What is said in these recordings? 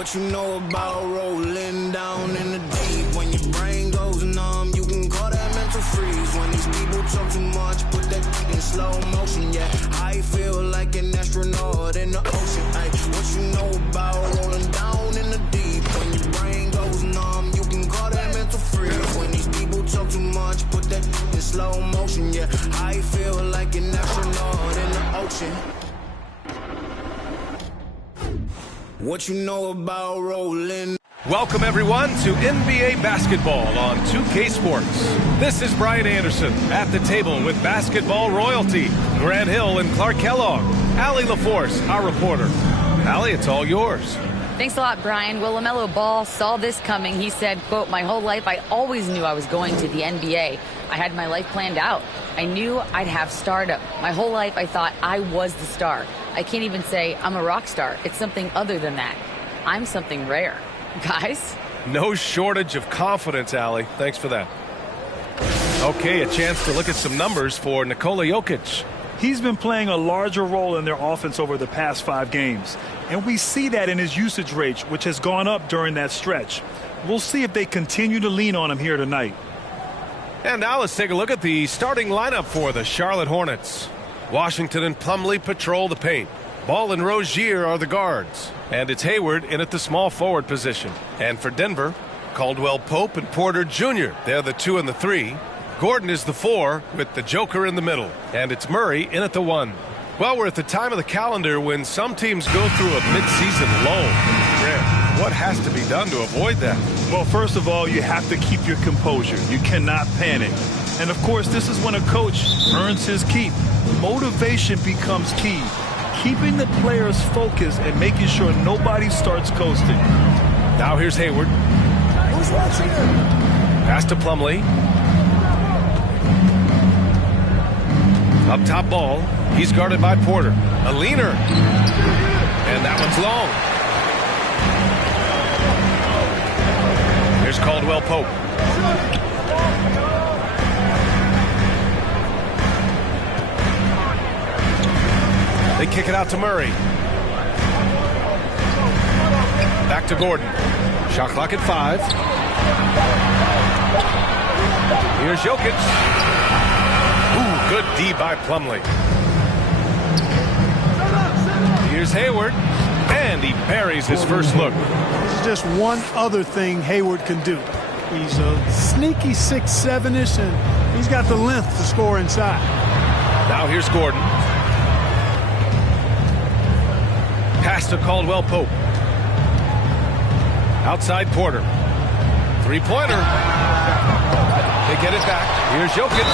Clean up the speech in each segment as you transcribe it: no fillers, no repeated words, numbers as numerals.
What you know about rolling down in the deep? When your brain goes numb, you can call that mental freeze. When these people talk too much, put that in slow motion. Yeah, I feel like an astronaut in the ocean. Ay, what you know about rolling down in the deep? When your brain goes numb, you can call that mental freeze. When these people talk too much, put that in slow motion. Yeah, I feel like an astronaut in the ocean. What you know about rolling? Welcome everyone to NBA basketball on 2K Sports. This is Brian Anderson at the table with basketball royalty, Grant Hill and Clark Kellogg. Allie LaForce, our reporter. Allie, it's all yours. Thanks a lot, Brian. Well, LaMelo Ball saw this coming. He said, quote, "My whole life I always knew I was going to the NBA. I had my life planned out. I knew I'd have stardom. My whole life I thought I was the star. I can't even say I'm a rock star. It's something other than that. I'm something rare." Guys? No shortage of confidence, Allie. Thanks for that. Okay, a chance to look at some numbers for Nikola Jokic. He's been playing a larger role in their offense over the past 5 games. And we see that in his usage rate, which has gone up during that stretch. We'll see if they continue to lean on him here tonight. And now let's take a look at the starting lineup for the Charlotte Hornets. Washington and Plumlee patrol the paint. Ball and Rozier are the guards. And it's Hayward in at the small forward position. And for Denver, Caldwell Pope and Porter Jr. They're the 2 and the 3. Gordon is the 4 with the Joker in the middle. And it's Murray in at the 1. Well, we're at the time of the calendar when some teams go through a midseason lull. Grant, what has to be done to avoid that? Well, first of all, you have to keep your composure. You cannot panic. And, of course, this is when a coach earns his keep. Motivation becomes key. Keeping the players focused and making sure nobody starts coasting. Now here's Hayward. Who's watching him? Pass to Plumlee. Up top ball. He's guarded by Porter. A leaner. And that one's long. Here's Caldwell Pope. They kick it out to Murray. Back to Gordon. Shot clock at 5. Here's Jokic. Ooh, good D by Plumlee. Here's Hayward. And he buries his first look. This is just one other thing Hayward can do. He's a sneaky 6'7"-ish, and he's got the length to score inside. Now here's Gordon. Pass to Caldwell Pope. Outside Porter. 3-pointer. They get it back. Here's Jokic.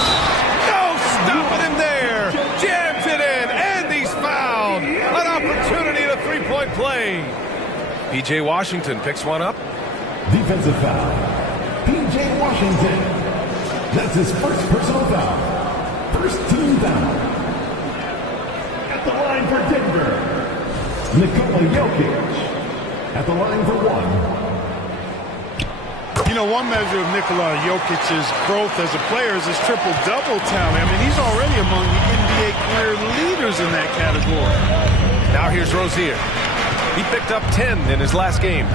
No, stopping him there. Jams it in, and he's fouled. An opportunity at a 3-point play. P.J. Washington picks one up. Defensive foul. P.J. Washington. That's his first personal foul. First team foul. At the line for Denver, Nikola Jokic at the line for 1. You know, one measure of Nikola Jokic's growth as a player is his triple-double tally. I mean, he's already among the NBA career leaders in that category. Now here's Rozier. He picked up 10 in his last game.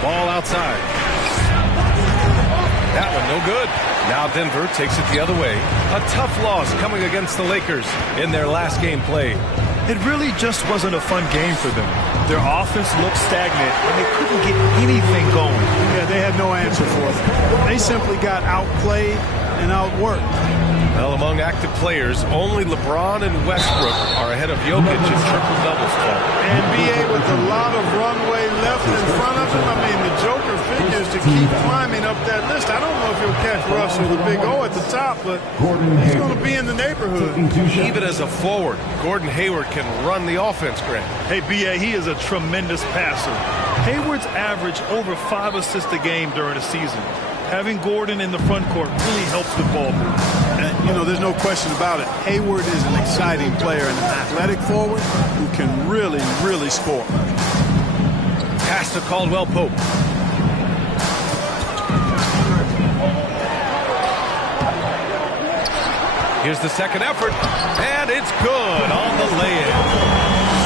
Ball outside. That one no good. Now Denver takes it the other way. A tough loss coming against the Lakers in their last game played. It really just wasn't a fun game for them. Their offense looked stagnant, and they couldn't get anything going. Yeah, they had no answer for it. They simply got outplayed and outworked. Well, among active players, only LeBron and Westbrook are ahead of Jokic in triple-doubles club. And B.A. with a lot of runway left in front of him. I mean, the Joker figures to keep climbing up that list. I don't know if he'll catch Russell, the big O at the top, but he's going to be in the neighborhood. Even as a forward, Gordon Hayward can run the offense, Grant. Hey, B.A., he is a tremendous passer. Hayward's averaged over 5 assists a game during the season. Having Gordon in the front court really helps the ball move. And, you know, there's no question about it. Hayward is an exciting player and an athletic forward who can really, really score. Pass to Caldwell Pope. Here's the second effort, and it's good on the lay-in.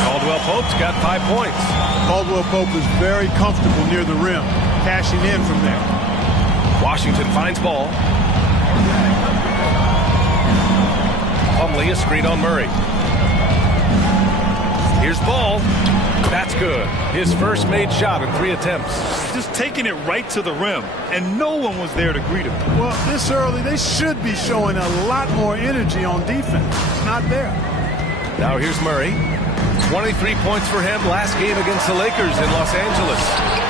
Caldwell Pope's got 5 points. Caldwell Pope is very comfortable near the rim, cashing in from there. Washington finds ball. Plumlee a screen on Murray. Here's ball. That's good. His first made shot in 3 attempts. Just taking it right to the rim, and no one was there to greet him. Well, this early, they should be showing a lot more energy on defense. It's not there. Now here's Murray. 23 points for him last game against the Lakers in Los Angeles.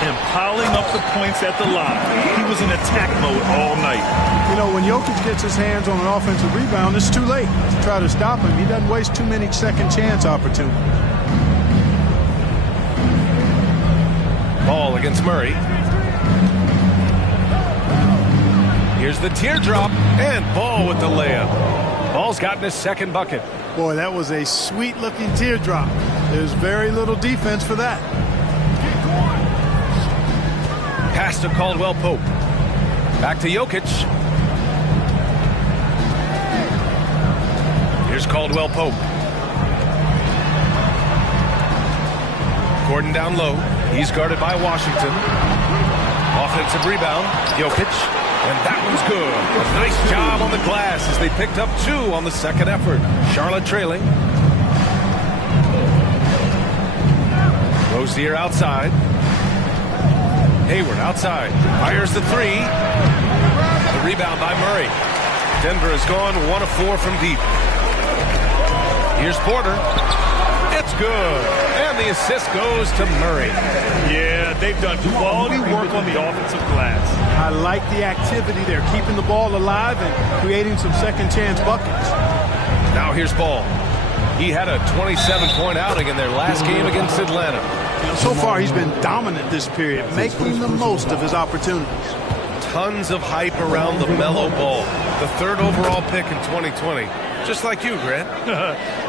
And piling up the points at the line. He was in attack mode all night. You know, when Jokic gets his hands on an offensive rebound, it's too late to try to stop him. He doesn't waste too many second chance opportunities. Ball against Murray. Here's the teardrop, and Ball with the layup. Ball's gotten his second bucket. Boy, that was a sweet-looking teardrop. There's very little defense for that. Pass to Caldwell Pope. Back to Jokic. Here's Caldwell Pope. Gordon down low. He's guarded by Washington. Offensive rebound. Jokic. And that one's good. A nice job on the glass as they picked up 2 on the second effort. Charlotte trailing. Rozier outside. Hayward outside. Fires the 3. The rebound by Murray. Denver has gone 1 of 4 from deep. Here's Porter. It's good. And the assist goes to Murray. Yeah, they've done quality work on the offensive glass. I like the activity. They're keeping the ball alive and creating some second chance buckets. Now here's Ball. He had a 27-point outing in their last game against Atlanta. You know, so far he's been dominant this period, making the most of his opportunities. Tons of hype around the Melo Ball, the 3rd overall pick in 2020. Just like you, Grant.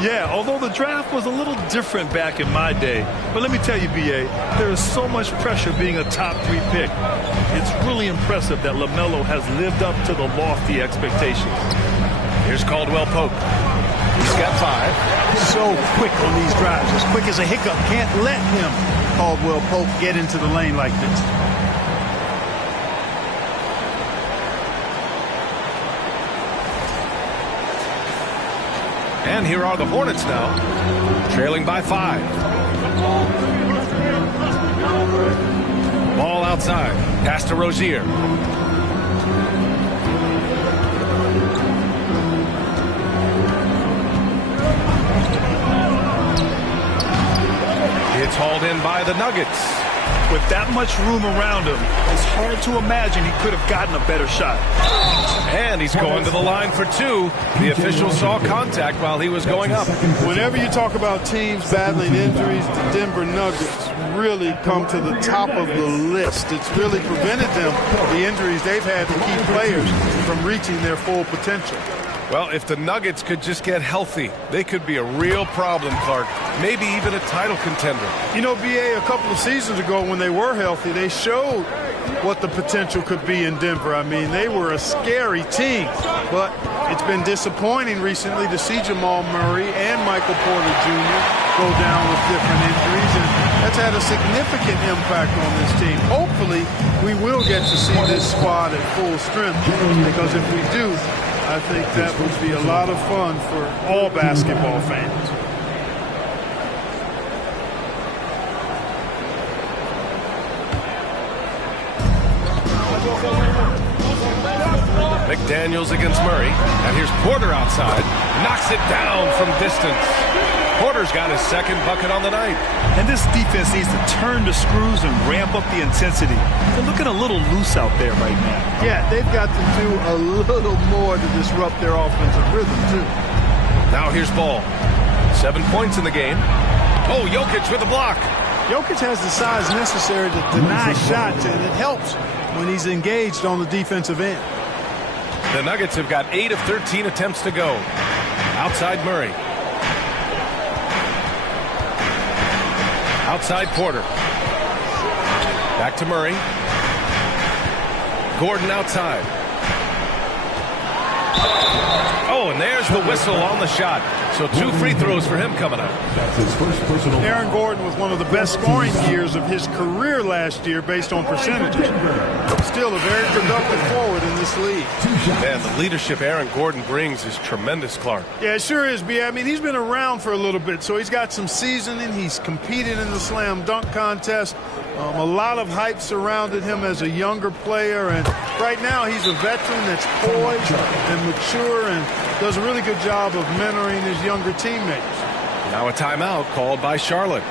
Yeah, although the draft was a little different back in my day. But let me tell you, B.A., there is so much pressure being a top 3 pick. It's really impressive that LaMelo has lived up to the lofty expectations. Here's Caldwell Pope. He's got 5. So quick on these drives, as quick as a hiccup. Can't let him, Caldwell Pope, get into the lane like this. And here are the Hornets now, trailing by 5. Ball outside. Pass to Rozier. It's hauled in by the Nuggets. With that much room around him, it's hard to imagine he could have gotten a better shot. And he's going to the line for 2. The official saw contact while he was going up. Whenever you talk about teams battling injuries, the Denver Nuggets really come to the top of the list. It's really prevented them, the injuries they've had to keep players from reaching their full potential. Well, if the Nuggets could just get healthy, they could be a real problem, Clark. Maybe even a title contender. You know, B.A., a couple of seasons ago when they were healthy, they showed what the potential could be in Denver. I mean, they were a scary team. But it's been disappointing recently to see Jamal Murray and Michael Porter Jr. go down with different injuries. And that's had a significant impact on this team. Hopefully, we will get to see this squad at full strength. Because if we do, I think that would be a lot of fun for all basketball fans. McDaniels against Murray. And here's Porter outside. Knocks it down from distance. Porter's got his second bucket on the night. And this defense needs to turn the screws and ramp up the intensity. They're looking a little loose out there right now. Yeah, they've got to do a little more to disrupt their offensive rhythm, too. Now here's Ball. 7 points in the game. Oh, Jokic with a block. Jokic has the size necessary to deny shots, and it helps when he's engaged on the defensive end. The Nuggets have got 8 of 13 attempts to go. Outside Murray. Outside Porter. Back to Murray. Gordon outside. Oh, and there's the whistle on the shot. So 2 free throws for him coming up. That's his first personal foul. Aaron Gordon with one of the best scoring years of his career last year based on percentages. Still a very productive forward in this league. Man, the leadership Aaron Gordon brings is tremendous, Clark. Yeah, it sure is, B. I mean, he's been around for a little bit, so he's got some seasoning. He's competed in the slam dunk contest. A lot of hype surrounded him as a younger player, and right now he's a veteran that's poised and mature and does a really good job of mentoring his younger teammates. Now a timeout called by Charlotte.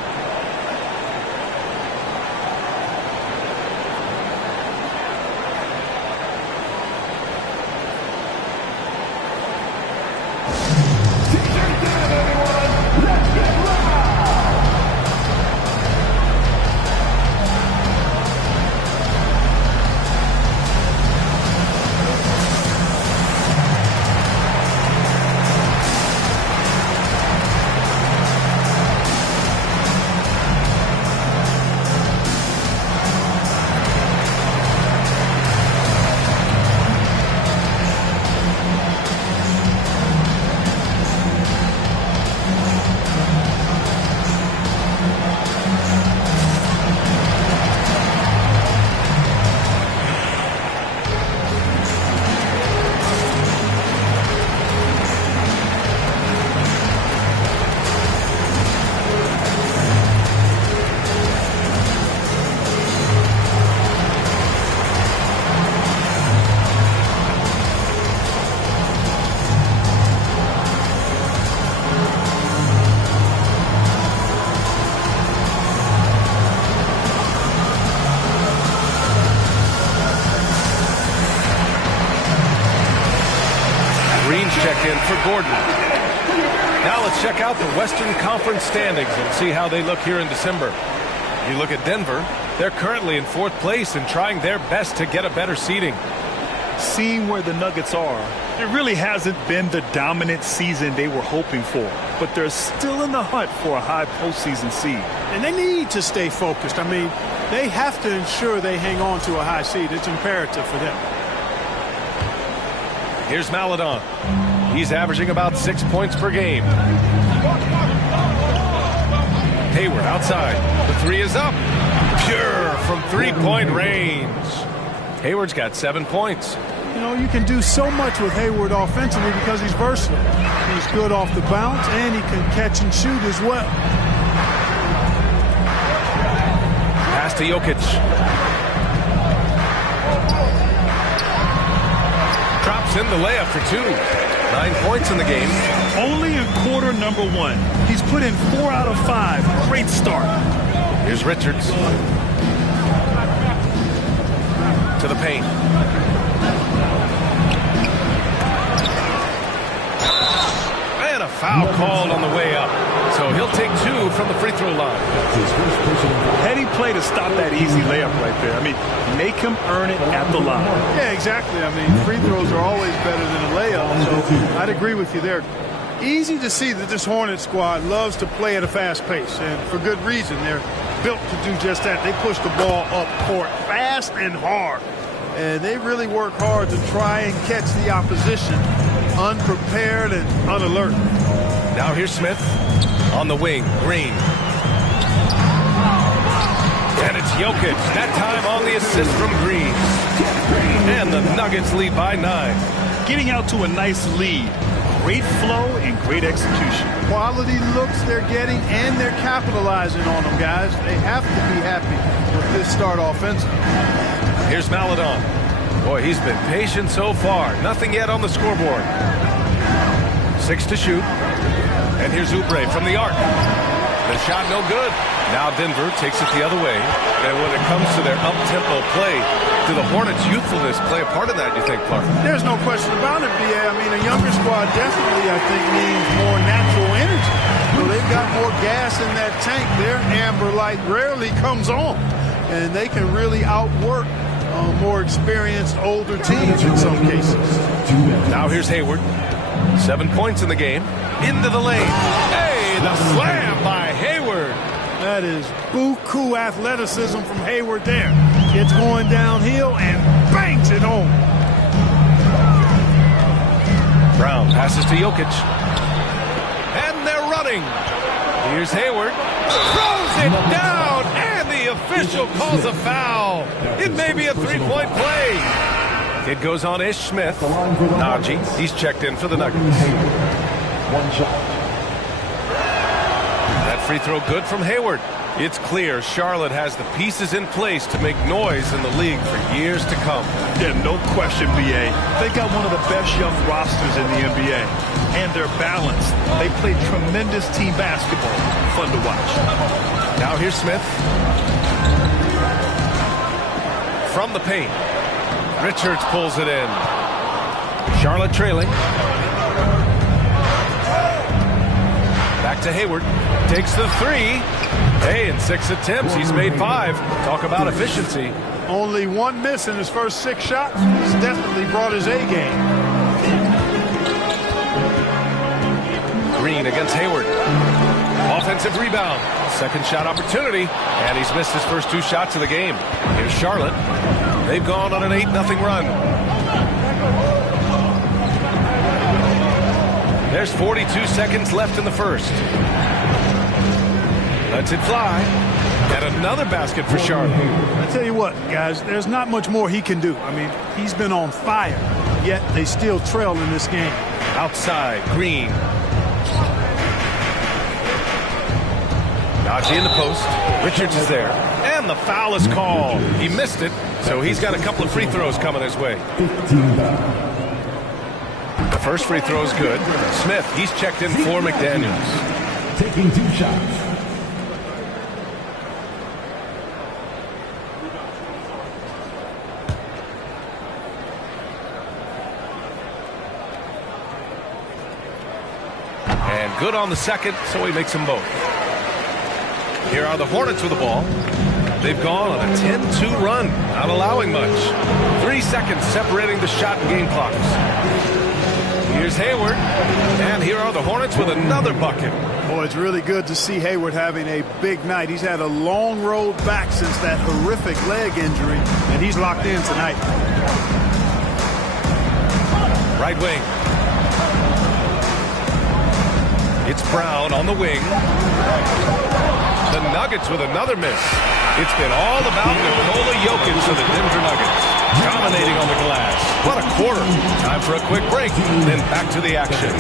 Check in for Gordon. Now let's check out the Western Conference standings and see how they look here in December. You look at Denver, they're currently in 4th place and trying their best to get a better seeding. Seeing where the Nuggets are, it really hasn't been the dominant season they were hoping for, but they're still in the hunt for a high postseason seed. And they need to stay focused. I mean, they have to ensure they hang on to a high seed. It's imperative for them. Here's Maladon. He's averaging about 6 points per game. Hayward outside. The 3 is up. Pure from 3-point range. Hayward's got 7 points. You know, you can do so much with Hayward offensively because he's versatile. He's good off the bounce, and he can catch and shoot as well. Pass to Jokic. Drops in the layup for 2. 9 points in the game. Only in quarter number 1. He's put in 4 out of 5. Great start. Here's Richards. To the paint. And a foul called on the way up. So he'll take 2 from the free throw line. Heady play to stop that easy layup right there. I mean, make him earn it at the line. Yeah, exactly. I mean, free throws are always better than a layup, so I'd agree with you there. Easy to see that this Hornets squad loves to play at a fast pace, and for good reason. They're built to do just that. They push the ball up court fast and hard, and they really work hard to try and catch the opposition unprepared and unalert. Now here's Smith on the wing. Green. And it's Jokic. That time on the assist from Green. And the Nuggets lead by 9. Getting out to a nice lead. Great flow and great execution. Quality looks they're getting, and they're capitalizing on them, guys. They have to be happy with this start offensively. Here's Maladon. Boy, he's been patient so far. Nothing yet on the scoreboard. 6 to shoot. And here's Oubre from the arc. The shot no good. Now Denver takes it the other way. And when it comes to their up-tempo play, do the Hornets' youthfulness play a part of that, you think, Clark? There's no question about it, B.A. I mean, a younger squad definitely, I think, needs more natural energy. So they've got more gas in that tank. Their amber light rarely comes on. And they can really outwork more experienced, older teams in some cases. Now here's Hayward. 7 points in the game. Into the lane. Hey, the slam by Hayward. That is buku athleticism from Hayward there. Gets going downhill and bangs it home. Brown passes to Jokic. wing. Here's Hayward. Throws it down, and the official calls a foul. It may be a three-point play. It goes on Ish Smith. Najee, he's checked in for the Nuggets. One shot. That free throw good from Hayward. It's clear Charlotte has the pieces in place to make noise in the league for years to come. Yeah, no question, B.A. They got one of the best young rosters in the NBA. And they're balanced. They play tremendous team basketball. Fun to watch. Now here's Smith. From the paint. Richards pulls it in. Charlotte trailing. Back to Hayward. Takes the three. Hey, in 6 attempts, he's made 5. Talk about efficiency. Only one miss in his first 6 shots. He's definitely brought his A game. Green against Hayward. Offensive rebound. Second shot opportunity. And he's missed his first 2 shots of the game. Here's Charlotte. They've gone on an 8-0 run. There's 42 seconds left in the first. Lets it fly. And another basket for Charlotte. I tell you what, guys, there's not much more he can do. I mean, he's been on fire, yet they still trail in this game. Outside, Green. Najee in the post. Richards is there. And the foul is called. He missed it, so he's got a couple of free throws coming his way. The first free throw is good. Smith, he's checked in for McDaniels. Taking 2 shots. And good on the second, so he makes them both. Here are the Hornets with the ball. They've gone on a 10-2 run, not allowing much. 3 seconds separating the shot and game clocks. Here's Hayward, and here are the Hornets with another bucket. Boy, it's really good to see Hayward having a big night. He's had a long road back since that horrific leg injury, and he's locked in tonight. Right wing. It's Brown on the wing. The Nuggets with another miss. It's been all about Nikola Jokic for the Denver Nuggets. Dominating on the glass. What a quarter. Time for a quick break, then back to the action.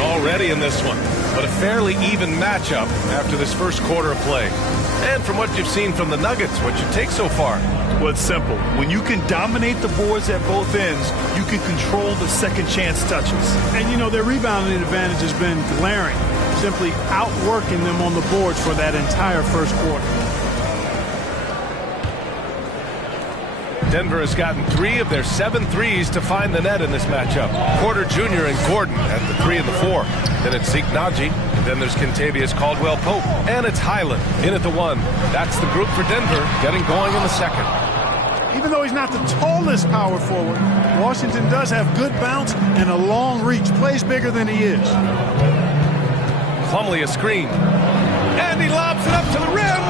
Already in this one, but a fairly even matchup after this first quarter of play. And from what you've seen from the Nuggets, what you take so far? Well, it's simple. When you can dominate the boards at both ends, you can control the second chance touches. And, you know, their rebounding advantage has been glaring, simply outworking them on the boards for that entire first quarter. Denver has gotten 3 of their 7 threes to find the net in this matchup. Porter Jr. and Gordon at the 3 and the 4. Then it's Zeke Najee. Then there's Kentavious Caldwell-Pope. And it's Highland in at the 1. That's the group for Denver getting going in the second. Even though he's not the tallest power forward, Washington does have good bounce and a long reach. Plays bigger than he is. Plumlee a screen. And he lobs it up to the rim.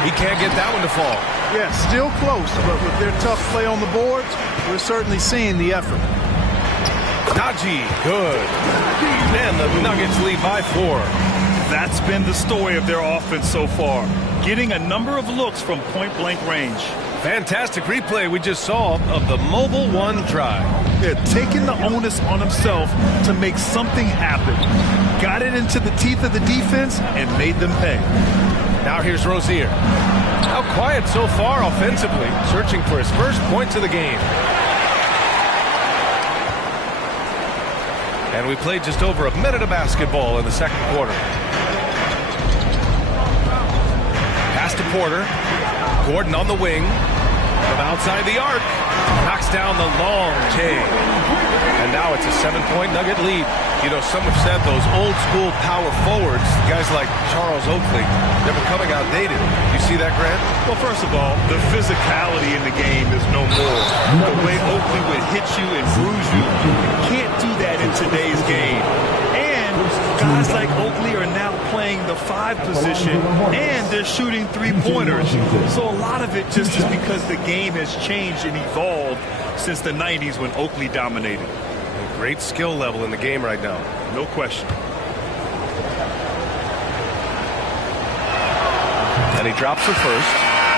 He can't get that one to fall. Yeah, still close, but with their tough play on the boards, we're certainly seeing the effort. Najee, good. And the Nuggets lead by 4. That's been the story of their offense so far. Getting a number of looks from point-blank range. Fantastic replay we just saw of the mobile 1 drive. Yeah, taking the onus on himself to make something happen. Got it into the teeth of the defense and made them pay. Now here's Rozier. How quiet so far offensively, searching for his first points of the game. And we played just over a minute of basketball in the second quarter. Pass to Porter. Gordon on the wing. From outside the arc. knocks down the long J. And now it's a 7-point Nugget lead. You know, some have said those old-school power forwards, guys like Charles Oakley, they're becoming outdated. You see that, Grant? Well, first of all, the physicality in the game is no more. The way Oakley would hit you and bruise you, you can't do that in today's game. And guys like Oakley are now playing the 5 position, and they're shooting 3-pointers. So a lot of it just is because the game has changed and evolved since the 90s when Oakley dominated. Great skill level in the game right now. No question. And he drops for first.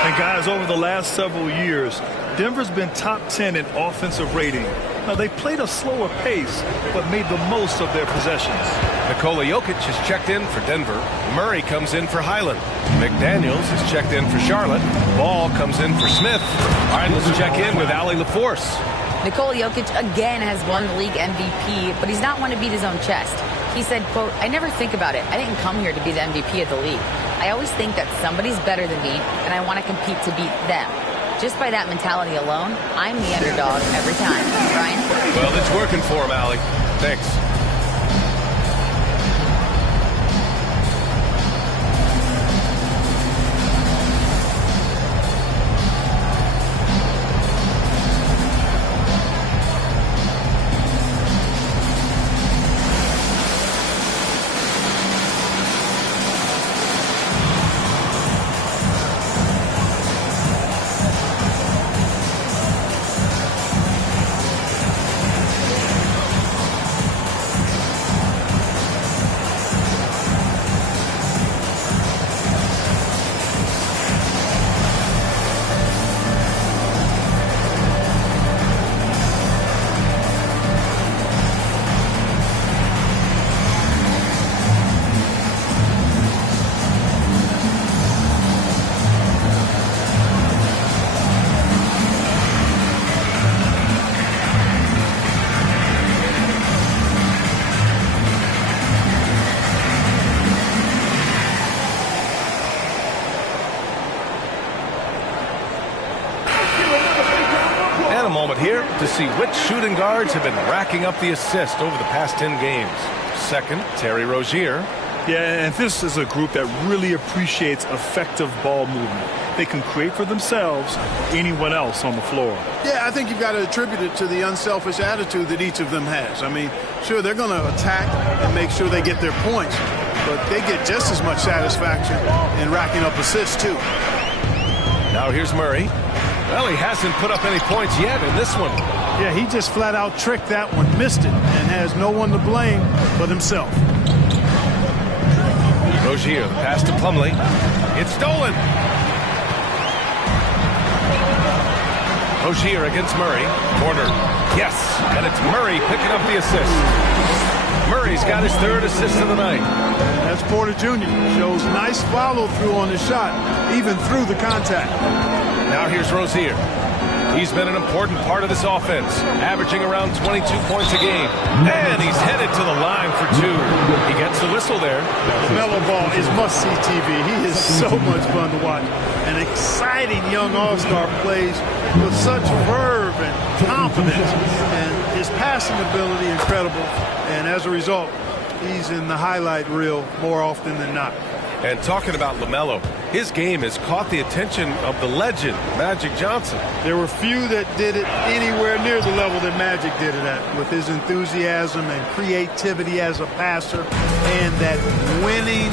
And guys, over the last several years, Denver's been top 10 in offensive rating. Now, they played a slower pace, but made the most of their possessions. Nikola Jokic has checked in for Denver. Murray comes in for Highland. McDaniels has checked in for Charlotte. Ball comes in for Smith. All right, let's check in with Allie LaForce. Nikola Jokic again has won the league MVP, but he's not one to beat his own chest. He said, quote, "I never think about it. I didn't come here to be the MVP of the league. I always think that somebody's better than me, and I want to compete to beat them. Just by that mentality alone, I'm the underdog every time." Brian? Well, it's working for him, Allie. Thanks. Here to see which shooting guards have been racking up the assist over the past 10 games. Second, Terry Rozier. Yeah, and this is a group that really appreciates effective ball movement. They can create for themselves, anyone else on the floor. Yeah, I think you've got to attribute it to the unselfish attitude that each of them has. I mean, sure, they're going to attack and make sure they get their points, but they get just as much satisfaction in racking up assists, too. Now here's Murray. Well, he hasn't put up any points yet in this one. Yeah, he just flat out tricked that one, missed it, and has no one to blame but himself. Rozier, the pass to Plumlee. It's stolen. Rozier against Murray. Corner. Yes, and it's Murray picking up the assist. Murray's got his 3rd assist of the night. That's Porter Jr. Shows nice follow-through on his shot, even through the contact. Now here's Rozier. He's been an important part of this offense, averaging around 22 points a game. And he's headed to the line for 2. He gets the whistle there. LaMelo Ball is must-see TV. He is so much fun to watch. An exciting young all-star plays with such verve and confidence. And his passing ability incredible. And as a result, he's in the highlight reel more often than not. And talking about LaMelo, his game has caught the attention of the legend, Magic Johnson. There were few that did it anywhere near the level that Magic did it at, with his enthusiasm and creativity as a passer and that winning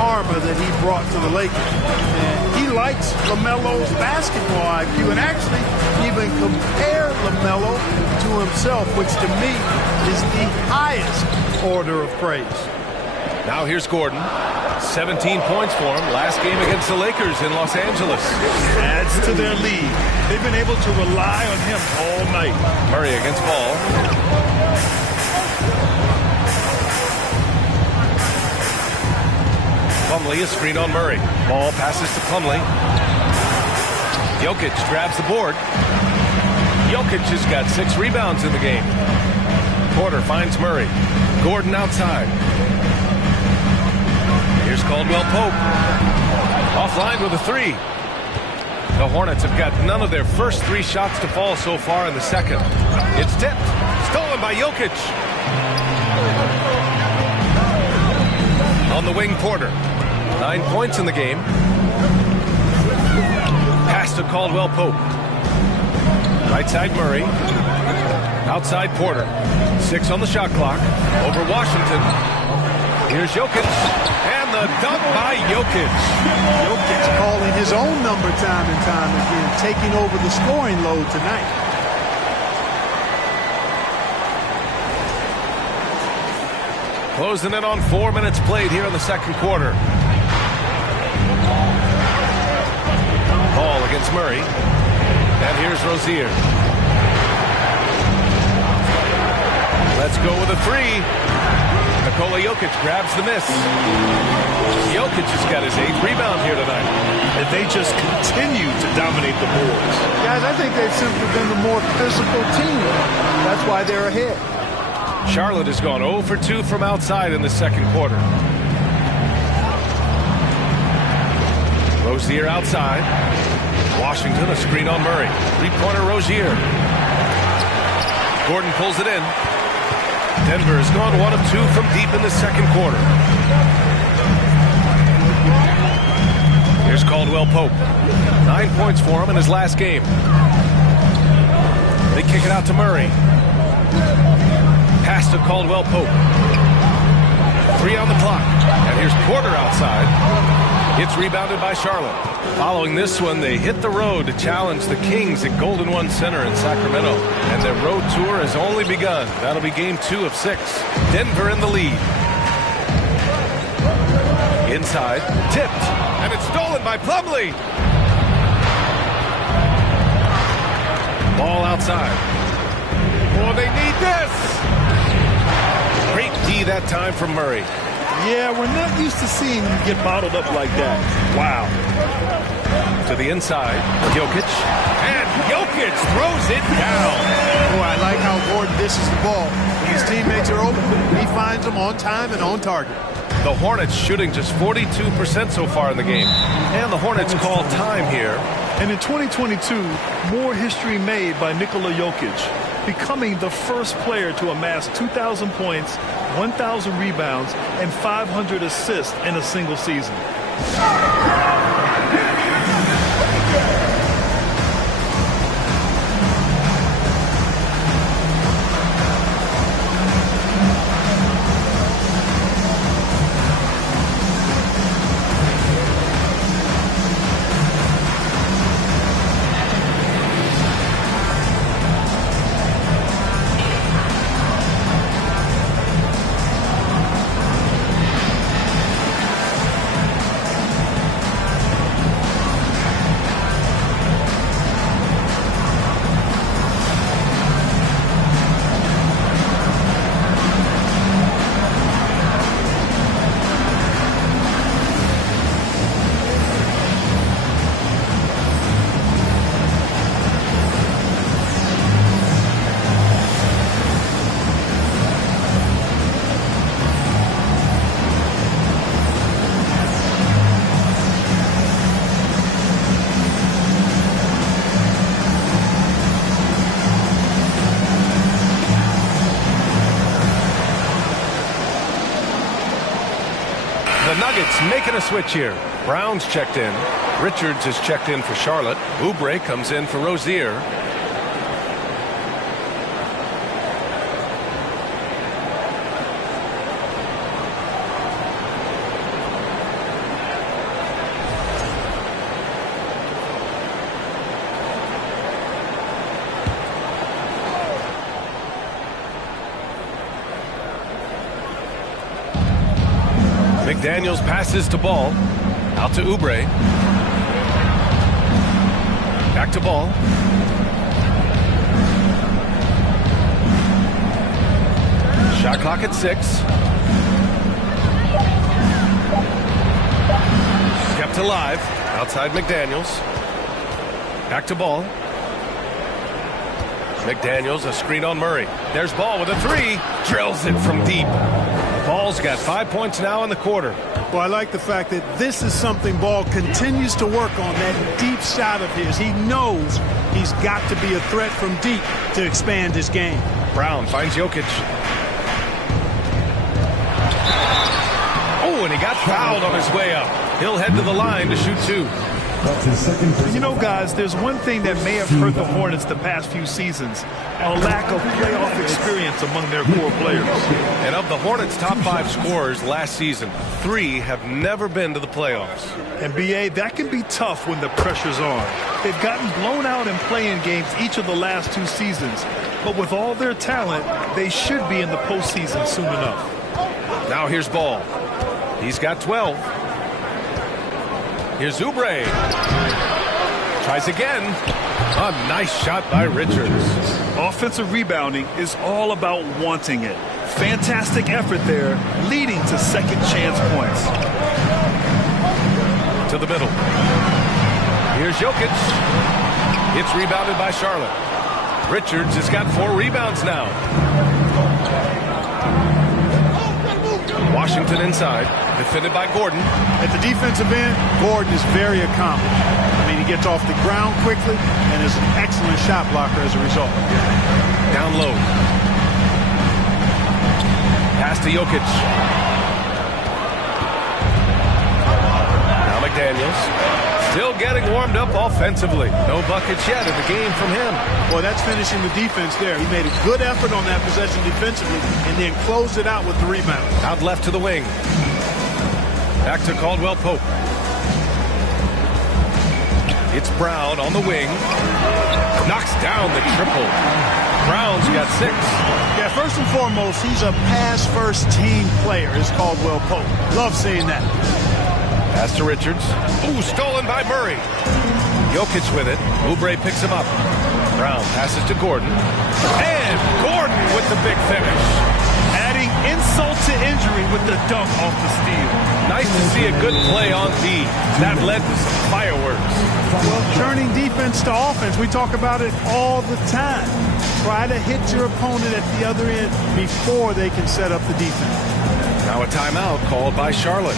karma that he brought to the Lakers. And he likes LaMelo's basketball IQ and actually even compared LaMelo to himself, which to me is the highest order of praise. Now here's Gordon. 17 points for him last game against the Lakers in Los Angeles. Adds to their lead. They've been able to rely on him all night. Murray against Ball. Plumlee, a screen on Murray. Ball passes to Plumlee. Jokic grabs the board. Jokic has got 6 rebounds in the game. Porter finds Murray. Gordon outside. Here's Caldwell Pope. Offline with a 3. The Hornets have got none of their first 3 shots to fall so far in the second. It's tipped. Stolen by Jokic. On the wing, Porter. 9 points in the game. Pass to Caldwell Pope. Right side, Murray. Outside, Porter. 6 on the shot clock. Over Washington. Here's Jokic. And the dunk by Jokic. Jokic calling his own number time and time again, taking over the scoring load tonight. Closing in on 4 minutes played here in the second quarter. Ball against Murray. And here's Rozier. Let's go with a 3. Nikola Jokic grabs the miss. Jokic has got his 8th rebound here tonight. And they just continue to dominate the boards. Guys, I think they've simply been the more physical team. That's why they're ahead. Charlotte has gone 0 for 2 from outside in the second quarter. Rozier outside. Washington, a screen on Murray. 3-pointer Rozier. Gordon pulls it in. Denver has gone 1 of 2 from deep in the second quarter. Here's Caldwell Pope. 9 points for him in his last game. They kick it out to Murray. Pass to Caldwell Pope. 3 on the clock. And here's Porter outside. It's rebounded by Charlotte. Following this one, they hit the road to challenge the Kings at Golden One Center in Sacramento. And their road tour has only begun. That'll be game 2 of 6. Denver in the lead. Inside, tipped, and it's stolen by Plumlee. Ball outside. Oh, they need this. Great D that time from Murray. Yeah, we're not used to seeing him get bottled up like that. Wow. To the inside, Jokic. And Jokic throws it down. Boy, I like how Gordon dishes the ball. When his teammates are open, he finds them on time and on target. The Hornets shooting just 42% so far in the game. And the Hornets call time here. And in 2022, more history made by Nikola Jokic, becoming the first player to amass 2,000 points, 1,000 rebounds, and 500 assists in a single season. The Nuggets making a switch here. Brown's checked in. Richards is checked in for Charlotte. Oubre comes in for Rozier. McDaniels passes to Ball. Out to Oubre. Back to Ball. Shot clock at 6. Kept alive. Outside McDaniels. Back to Ball. McDaniels, a screen on Murray. There's Ball with a three. Drills it from deep. Ball's got 5 points now in the quarter. Well, I like the fact that this is something Ball continues to work on, that deep shot of his. He knows he's got to be a threat from deep to expand his game. Brown finds Jokic. Oh, and he got fouled on his way up. He'll head to the line to shoot two. That's his second personal You know, guys, there's one thing that may have hurt the Hornets the past few seasons, a lack of playoff experience among their core players. And of the Hornets' top 5 scorers last season, 3 have never been to the playoffs. And B.A., that can be tough when the pressure's on. They've gotten blown out in play-in games each of the last 2 seasons. But with all their talent, they should be in the postseason soon enough. Now here's Ball. He's got 12. Here's Oubre. Tries again. A nice shot by Richards. Offensive rebounding is all about wanting it. Fantastic effort there, leading to second chance points. To the middle. Here's Jokic. It's rebounded by Charlotte. Richards has got 4 rebounds now. Washington inside, defended by Gordon. At the defensive end, Gordon is very accomplished. I mean, he gets off the ground quickly and is an excellent shot blocker as a result. Down low. Pass to Jokic. Now McDaniels. Still getting warmed up offensively. No buckets yet in the game from him. Well, that's finishing the defense there. He made a good effort on that possession defensively and then closed it out with the rebound. Out left to the wing. Back to Caldwell Pope. It's Brown on the wing. Knocks down the triple. Brown's got 6. Yeah, first and foremost, he's a pass-first team player, is Caldwell Pope. Love seeing that. Pass to Richards. Ooh, stolen by Murray. Jokic with it. Oubre picks him up. Brown passes to Gordon. And Gordon with the big finish. Adding insult to injury with the dunk off the steal. Nice to see a good play on D. That led to some fireworks. Well, turning defense to offense, we talk about it all the time. Try to hit your opponent at the other end before they can set up the defense. Now a timeout called by Charlotte.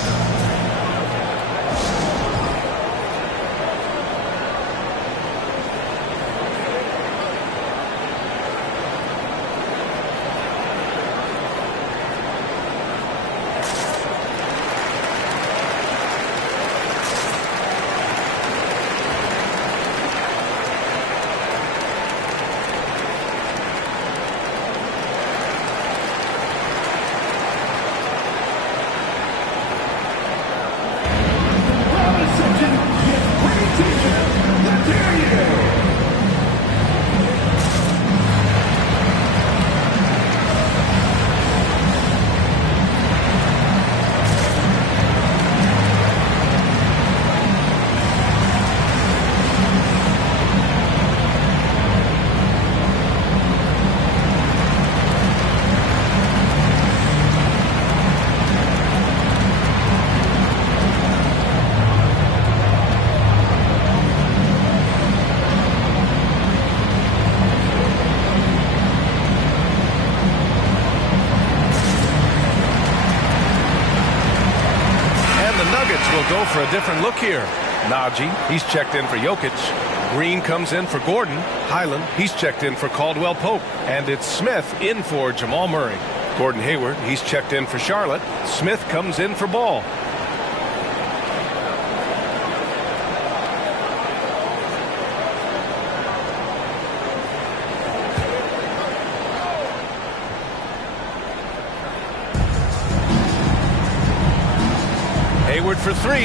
Will go for a different look here. Najee, he's checked in for Jokic. Green comes in for Gordon. Highland, he's checked in for Caldwell Pope. And it's Smith in for Jamal Murray. Gordon Hayward, he's checked in for Charlotte. Smith comes in for Ball. Hayward for 3.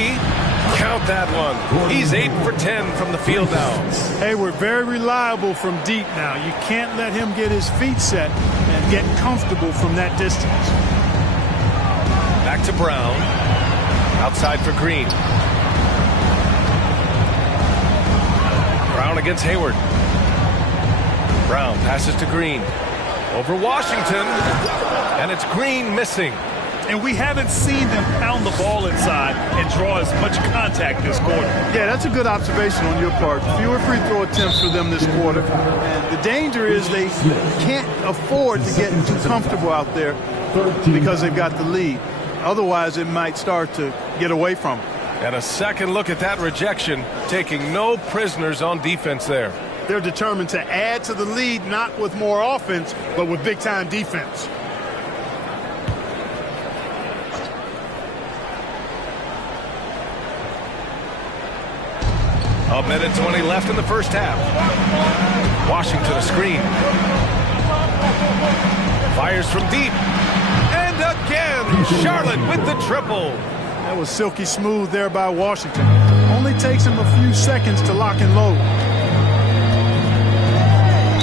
Count that one. He's 8 for 10 from the field now. Hayward very reliable from deep now. You can't let him get his feet set and get comfortable from that distance. Back to Brown. Outside for Green. Brown against Hayward. Brown passes to Green. Over Washington. And it's Green missing. And we haven't seen them pound the ball inside and draw as much contact this quarter. Yeah, that's a good observation on your part. Fewer free throw attempts for them this quarter. And the danger is they can't afford to get too comfortable out there because they've got the lead. Otherwise, it might start to get away from them. And a second look at that rejection, taking no prisoners on defense there. They're determined to add to the lead, not with more offense, but with big-time defense. A minute 20 left in the first half. Washington a screen. Fires from deep. And again, Charlotte with the triple. That was silky smooth there by Washington. Only takes him a few seconds to lock and load.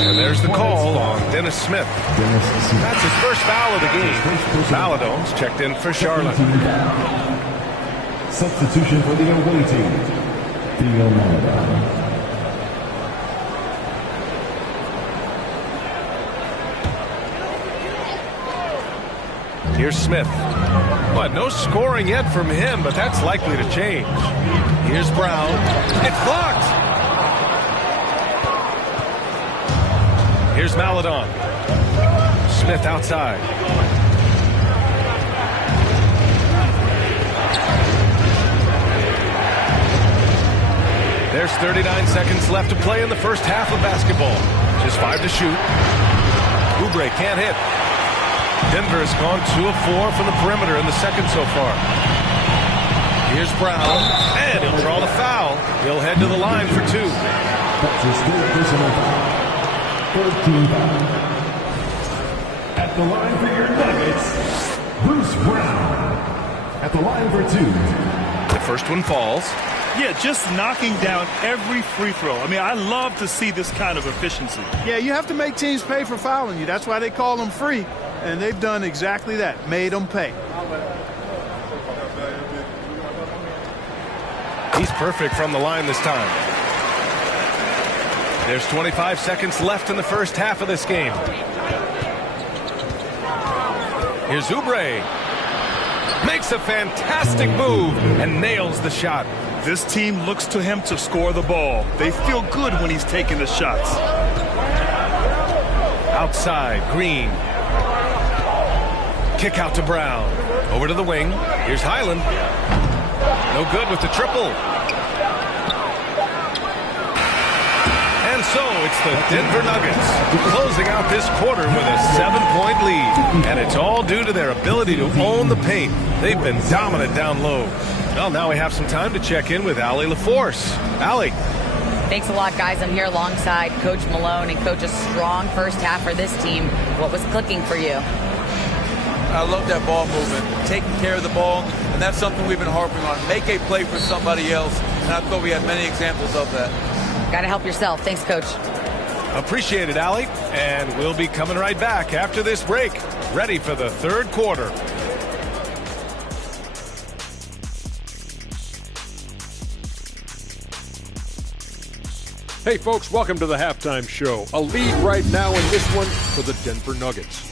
And there's the call on Dennis Smith. That's his first foul of the game. Valadome's checked in for Charlotte. Substitution for the away team. Here's Smith. But no scoring yet from him, but that's likely to change. Here's Brown. It's blocked. Here's Maladon. Smith outside. There's 39 seconds left to play in the first half of basketball. Just 5 to shoot. Oubre can't hit. Denver has gone 2 of 4 from the perimeter in the second so far. Here's Brown, and he'll draw the foul. He'll head to the line for 2. That's his third personal foul. 13 foul. At the line for your Nuggets, Bruce Brown. At the line for 2. The first one falls. Yeah, just knocking down every free throw. I mean, I love to see this kind of efficiency. Yeah, you have to make teams pay for fouling you. That's why they call them free. And they've done exactly that, made them pay. He's perfect from the line this time. There's 25 seconds left in the first half of this game. Here's Oubre. Makes a fantastic move and nails the shot. This team looks to him to score the ball. They feel good when he's taking the shots. Outside, Green. Kick out to Brown. Over to the wing. Here's Highland. No good with the triple. And so it's the Denver Nuggets closing out this quarter with a 7-point lead. And it's all due to their ability to own the paint. They've been dominant down low. Well, now we have some time to check in with Allie LaForce. Allie. Thanks a lot, guys. I'm here alongside Coach Malone and Coach, a strong first half for this team. What was clicking for you? I love that ball movement, taking care of the ball, and that's something we've been harping on. Make a play for somebody else, and I thought we had many examples of that. Got to help yourself. Thanks, Coach. Appreciate it, Allie. And we'll be coming right back after this break, ready for the third quarter. Hey folks, welcome to the halftime show. A lead right now in this one for the Denver Nuggets.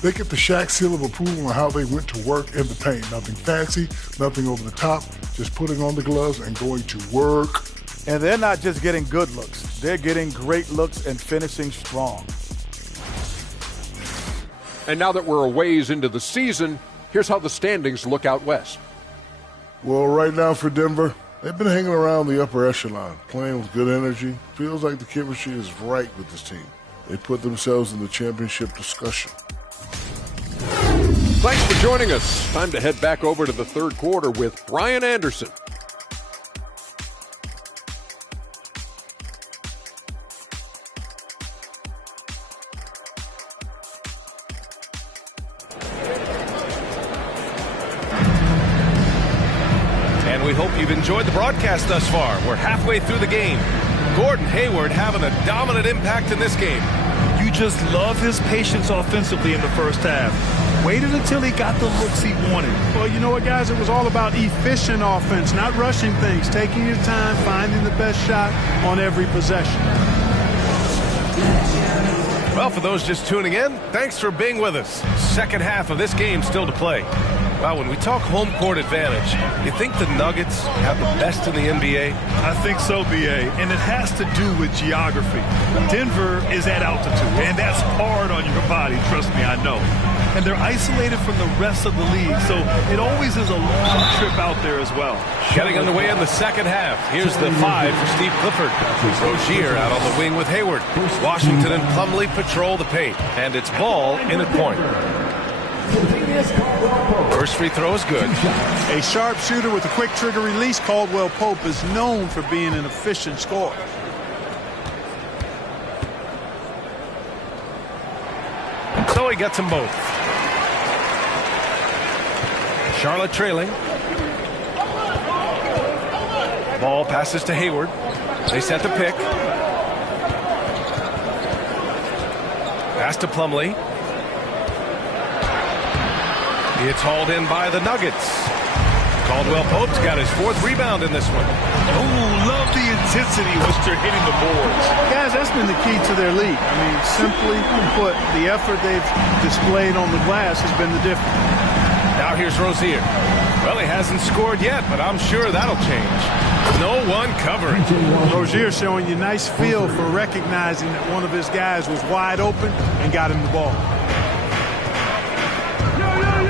They get the Shaq seal of approval on how they went to work in the paint. Nothing fancy, nothing over the top, just putting on the gloves and going to work. And they're not just getting good looks. They're getting great looks and finishing strong. And now that we're a ways into the season, here's how the standings look out west. Well, right now for Denver, they've been hanging around the upper echelon, playing with good energy. Feels like the chemistry is right with this team. They put themselves in the championship discussion. Thanks for joining us. Time to head back over to the third quarter with Brian Anderson. And we hope you've enjoyed the broadcast thus far. We're halfway through the game. Gordon Hayward having a dominant impact in this game. You just love his patience offensively in the first half. Waited until he got the looks he wanted. Well, you know what, guys? It was all about efficient offense, not rushing things, taking your time, finding the best shot on every possession. Well, for those just tuning in, thanks for being with us. Second half of this game still to play. Well, when we talk home court advantage, you think the Nuggets have the best in the NBA? I think so, B.A., and it has to do with geography. Denver is at altitude, and that's hard on your body, trust me, I know. And they're isolated from the rest of the league, so it always is a long trip out there as well. Getting underway in the second half. Here's the 5 for Steve Clifford. Rozier out on the wing with Hayward. Washington and Plumlee patrol the paint, and it's Ball in at point. First free throw is good. A sharpshooter with a quick trigger release. Caldwell Pope is known for being an efficient scorer. So he gets them both. Charlotte trailing. Ball passes to Hayward. They set the pick. Pass to Plumlee. It's hauled in by the Nuggets. Caldwell Pope's got his 4th rebound in this one. Oh, love the intensity which they're hitting the boards. Guys, that's been the key to their lead. I mean, simply put, the effort they've displayed on the glass has been the difference. Now here's Rozier. Well, he hasn't scored yet, but I'm sure that'll change. No one covering. Rozier showing you nice feel for recognizing that one of his guys was wide open and got him the ball.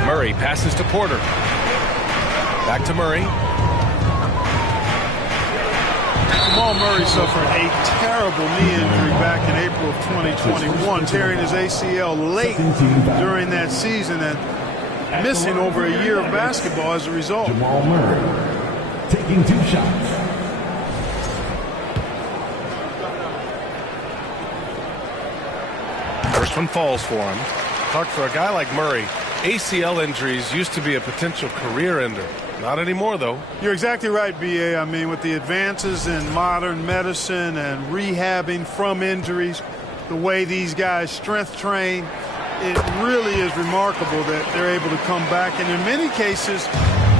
Murray passes to Porter. Back to Murray. Jamal Murray suffered a terrible knee injury back in April of 2021, tearing his ACL late during that season and missing over a year of basketball as a result. Jamal Murray taking 2 shots. First one falls for him. Clark, for a guy like Murray, ACL injuries used to be a potential career ender. Not anymore, though. You're exactly right, B.A. I mean, with the advances in modern medicine and rehabbing from injuries, the way these guys strength train, it really is remarkable that they're able to come back and in many cases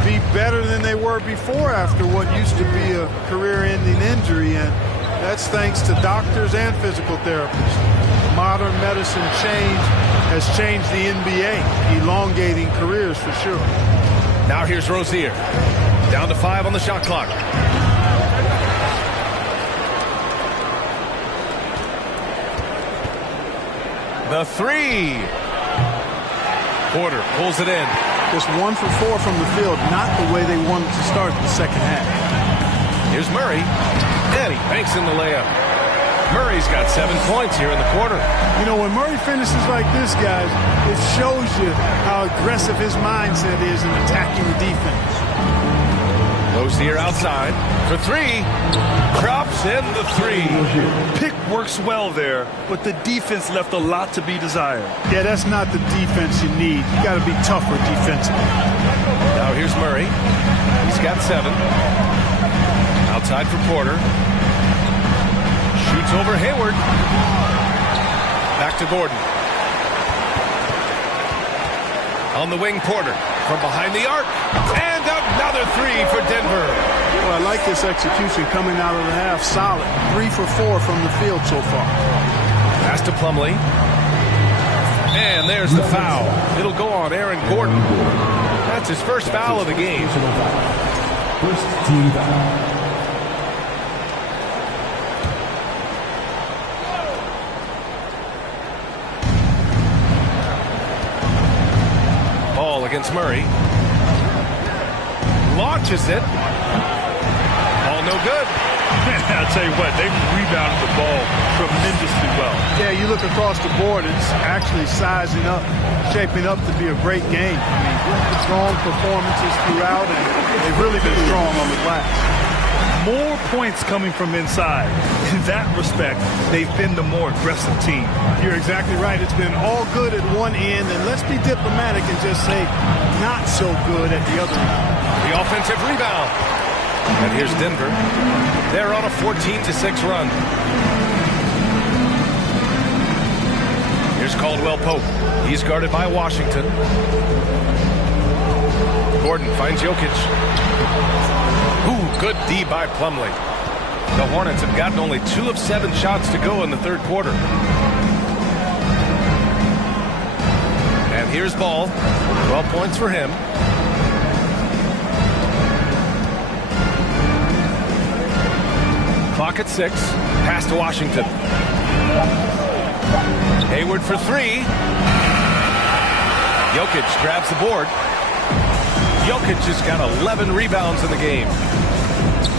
be better than they were before after what used to be a career-ending injury, and that's thanks to doctors and physical therapists. Modern medicine has changed the NBA, elongating careers for sure. Now here's Rozier. Down to 5 on the shot clock. The 3. Porter pulls it in. Just 1 for 4 from the field, not the way they wanted to start the second half. Here's Murray, and he banks in the layup. Murray's got 7 points here in the quarter. You know, when Murray finishes like this, guys, it shows you how aggressive his mindset is in attacking the defense. Rozier outside for 3. Drops in the 3. Pick works well there, but the defense left a lot to be desired. Yeah, that's not the defense you need. You got to be tougher defensively. Now here's Murray. He's got 7. Outside for Porter. Shoots over Hayward. Back to Gordon. On the wing, Porter. From behind the arc. And another 3 for Denver. Well, I like this execution coming out of the half. Solid. 3 for 4 from the field so far. Pass to Plumlee. And there's the foul. It'll go on Aaron Gordon. That's his first foul of the game. First team foul. Ball against Murray. Launches it. Ball no good. I'll tell you what, they rebounded the ball tremendously well. Yeah, you look across the board, it's actually sizing up, shaping up to be a great game. I mean, strong performances throughout, and they've really been strong on the glass. More points coming from inside. In that respect, they've been the more aggressive team. You're exactly right. It's been all good at one end, and let's be diplomatic and just say not so good at the other end. The offensive rebound. And here's Denver. They're on a 14-6 run. Here's Caldwell Pope. He's guarded by Washington. Gordon finds Jokic. Ooh, good D by Plumlee. The Hornets have gotten only 2 of 7 shots to go in the third quarter. Here's Ball. 12 points for him. Clock at 6. Pass to Washington. Hayward for 3. Jokic grabs the board. Jokic has got 11 rebounds in the game.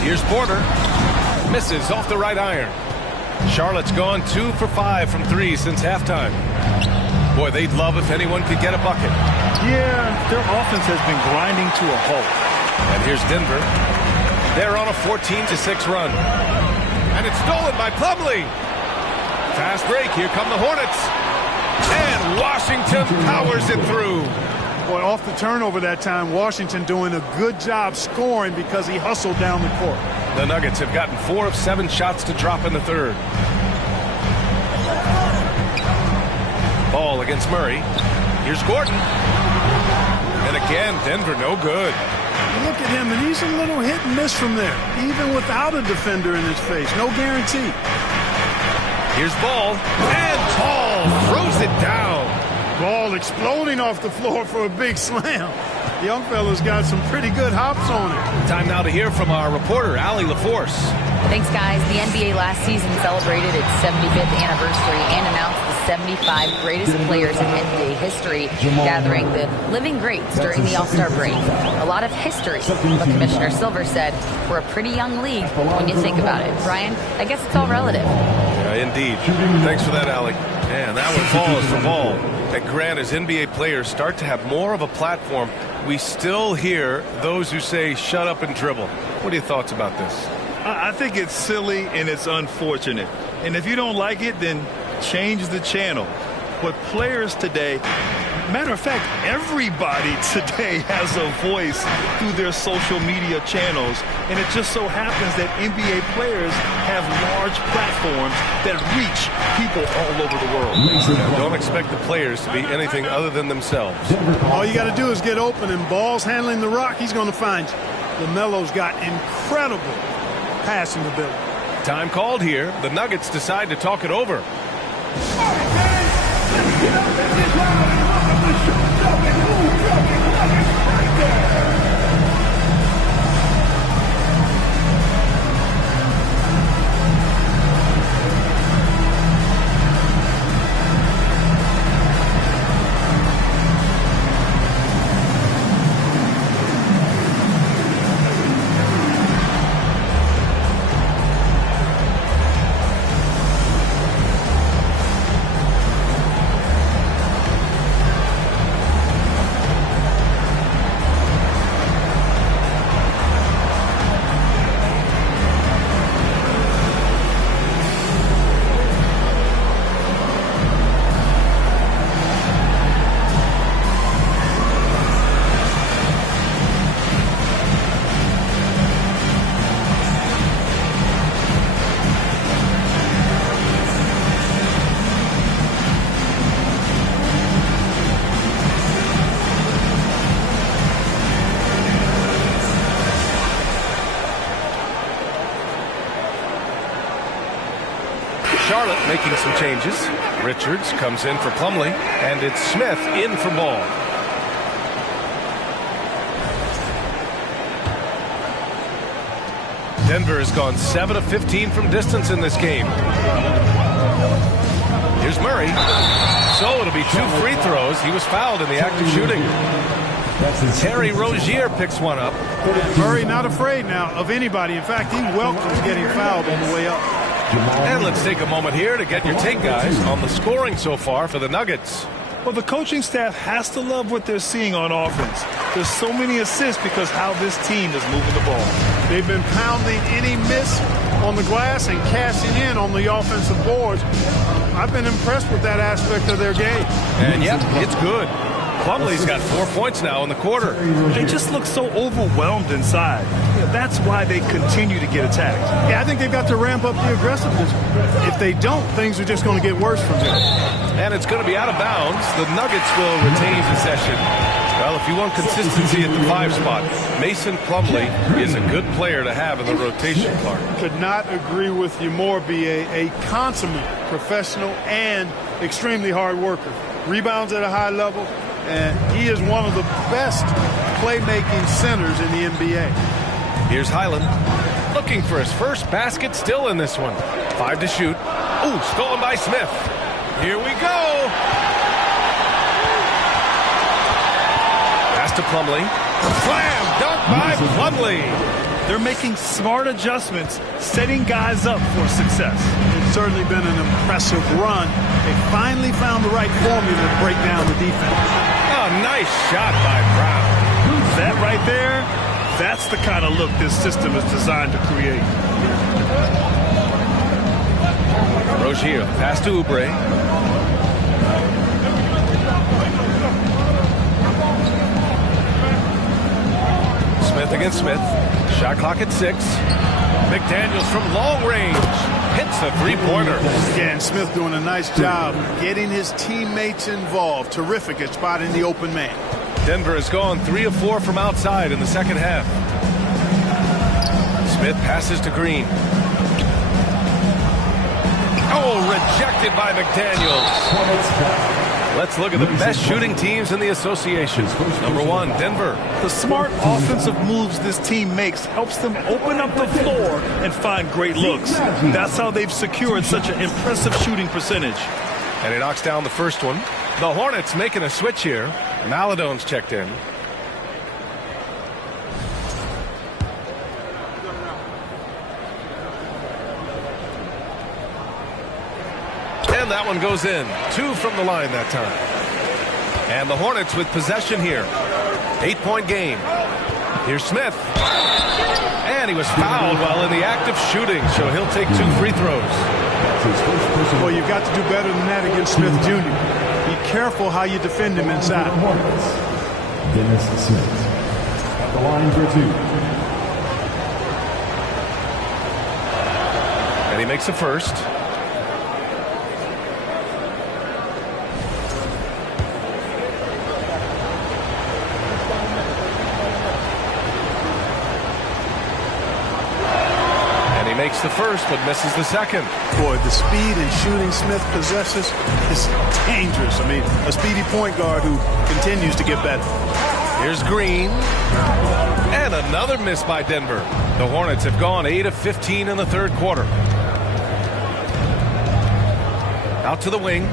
Here's Porter. Misses off the right iron. Charlotte's gone 2 for 5 from 3 since halftime. Boy, they'd love if anyone could get a bucket. Yeah, their offense has been grinding to a halt. And here's Denver. They're on a 14-6 run. And it's stolen by Plumlee. Fast break. Here come the Hornets. And Washington powers it through. Boy, off the turnover that time, Washington doing a good job scoring because he hustled down the court. The Nuggets have gotten 4 of 7 shots to drop in the third. Ball against Murray. Here's Gordon. And again, Denver no good. Look at him, and he's a little hit and miss from there, even without a defender in his face. No guarantee. Here's Ball. And Tall throws it down. Ball exploding off the floor for a big slam. Young fella's got some pretty good hops on it. Time now to hear from our reporter, Allie LaForce. Thanks, guys. The NBA last season celebrated its 75th anniversary and announced the 75 greatest players in NBA history, gathering the living greats during the All-Star break. A lot of history, but Commissioner Silver said we're a pretty young league when you think about it. Brian, I guess it's all relative. Indeed. Thanks for that, Allie. And that one falls for Ball. And Grant, as NBA players start to have more of a platform, we still hear those who say, shut up and dribble. What are your thoughts about this? I think it's silly and it's unfortunate. And if you don't like it, then change the channel. But players today, matter of fact, everybody today has a voice through their social media channels. And it just so happens that NBA players have large platforms that reach people all over the world. Don't expect the players to be anything other than themselves. All you got to do is get open, and Ball's handling the rock. He's going to find you. LaMelo's got incredible passing ability. Time called here. The Nuggets decide to talk it over. Charlotte making some changes. Richards comes in for Plumlee, and it's Smith in for Ball. Denver has gone 7 of 15 from distance in this game. Here's Murray. So it'll be 2 free throws. He was fouled in the act of shooting. Terry Rozier picks one up. Murray not afraid now of anybody. In fact, he welcomes getting fouled on the way up. And let's take a moment here to get your take, guys, on the scoring so far for the Nuggets. Well, the coaching staff has to love what they're seeing on offense. There's so many assists because how this team is moving the ball. They've been pounding any miss on the glass and cashing in on the offensive boards. I've been impressed with that aspect of their game. And, yep, it's good. Plumlee's got 4 points now in the quarter. They just look so overwhelmed inside. That's why they continue to get attacked. Yeah, I think they've got to ramp up the aggressiveness. If they don't, things are just going to get worse from here. And it's going to be out of bounds. The Nuggets will retain possession. Well, if you want consistency at the 5 spot, Mason Plumlee is a good player to have in the rotation, Clark. Could not agree with you more, B.A. A consummate professional and extremely hard worker. Rebounds at a high level, and he is one of the best playmaking centers in the NBA. Here's Highland looking for his first basket, still in this one. 5 to shoot. Ooh, stolen by Smith. Here we go. Pass to Plumlee. Slam dunk by Plumlee. They're making smart adjustments, setting guys up for success. It's certainly been an impressive run. They finally found the right formula to break down the defense. Oh, nice shot by Brown. That right there, that's the kind of look this system is designed to create. Rozier, pass to Oubre. Smith against Smith. Shot clock at 6. McDaniels from long range hits a three-pointer. Again, Smith doing a nice job getting his teammates involved. Terrific at spotting the open man. Denver has gone 3 of 4 from outside in the second half. Smith passes to Green. Oh, rejected by McDaniels. Let's look at the best shooting teams in the association. Number 1, Denver. The smart offensive moves this team makes helps them open up the floor and find great looks. That's how they've secured such an impressive shooting percentage. And he knocks down the first one. The Hornets making a switch here. Maladone's checked in. And that one goes in. 2 from the line that time. And the Hornets with possession here. 8-point game. Here's Smith. And he was fouled while in the act of shooting, so he'll take 2 free throws. Well, you've got to do better than that against Smith Jr. Be careful how you defend him inside. Dennis Smith at the line for 2. And he makes the first. Makes the first, but misses the second. Boy, the speed and shooting Smith possesses is dangerous. I mean, a speedy point guard who continues to get better. Here's Green. And another miss by Denver. The Hornets have gone 8 of 15 in the third quarter. Out to the wing.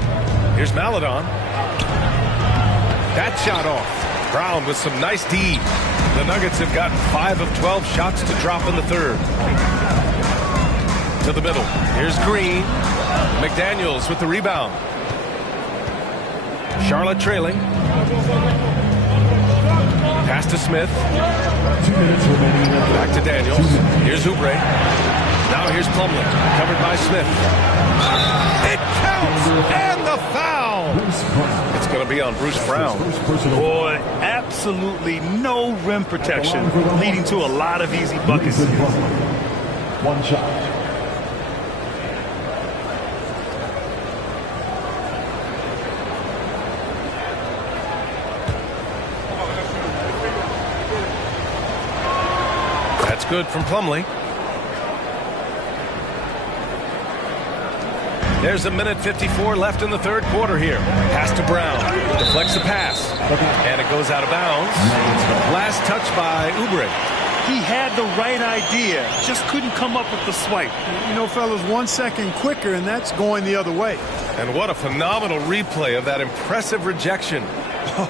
Here's Maladon. That shot off. Brown with some nice D. The Nuggets have gotten 5 of 12 shots to drop in the third. To the middle. Here's Green. McDaniels with the rebound. Charlotte trailing. Pass to Smith. 2 minutes remaining. Back to Daniels. Here's Oubre. Now here's Plumlee. Covered by Smith. It counts! And the foul! It's going to be on Bruce Brown. Boy, absolutely no rim protection, leading to a lot of easy buckets. 1 shot. That's good from Plumlee. There's a minute 54 left in the third quarter here. Pass to Brown. Deflects the pass. And it goes out of bounds. Last touch by Oubre. He had the right idea, just couldn't come up with the swipe. You know, fellas, 1 second quicker, and that's going the other way. And what a phenomenal replay of that impressive rejection.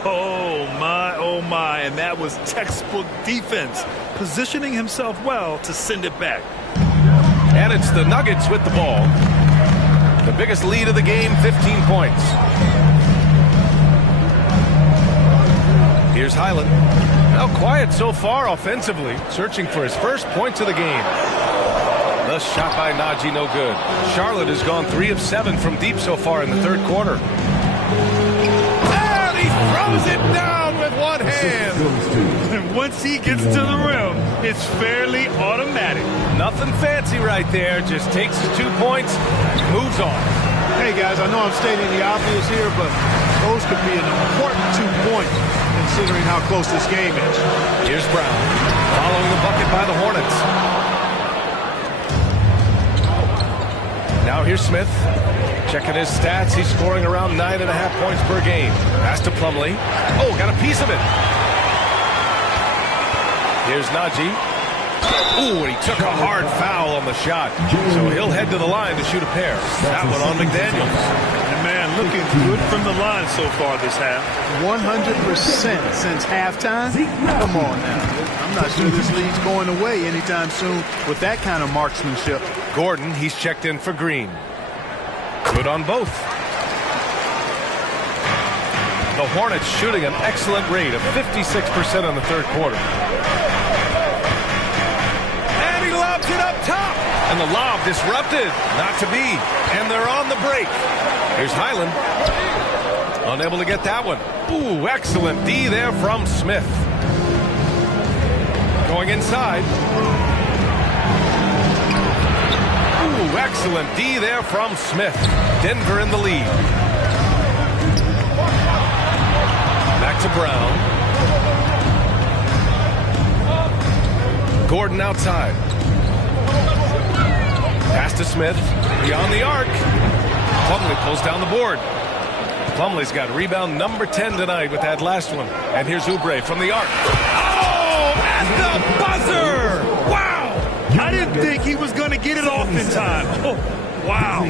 Oh, my, and that was textbook defense, positioning himself well to send it back. And it's the Nuggets with the ball. The biggest lead of the game, 15 points. Here's Highland. Now quiet so far offensively, searching for his first points of the game. The shot by Najee, no good. Charlotte has gone 3 of 7 from deep so far in the third quarter. And he throws it down with one hand. And once he gets to the rim, it's fairly automatic. Nothing fancy right there, just takes his 2 points, moves on. Hey guys, I know I'm stating the obvious here, but those could be an important 2 points considering how close this game is. Here's Brown, following the bucket by the Hornets. Now here's Smith. Checking his stats, he's scoring around 9.5 points per game. Pass to Plumlee. Oh, got a piece of it. Here's Najee. Ooh, and he took a hard foul on the shot. So he'll head to the line to shoot a pair. That one on McDaniels. And man, looking good from the line so far this half. 100% since halftime. Come on now. I'm not sure this lead's going away anytime soon with that kind of marksmanship. Gordon, he's checked in for Green. Good on both. The Hornets shooting an excellent rate of 56% in the third quarter. And he lobs it up top. And the lob disrupted. Not to be. And they're on the break. Here's Highland. Unable to get that one. Ooh, excellent D there from Smith. Going inside. Ooh, excellent D there from Smith. Denver in the lead. Back to Brown. Gordon outside. Pass to Smith. Beyond the arc. Plumlee pulls down the board. Plumlee's got rebound number 10 tonight with that last one. And here's Oubre from the arc. Oh, at the buzzer! Wow! I didn't think he was going to get it off in time. Oh, wow.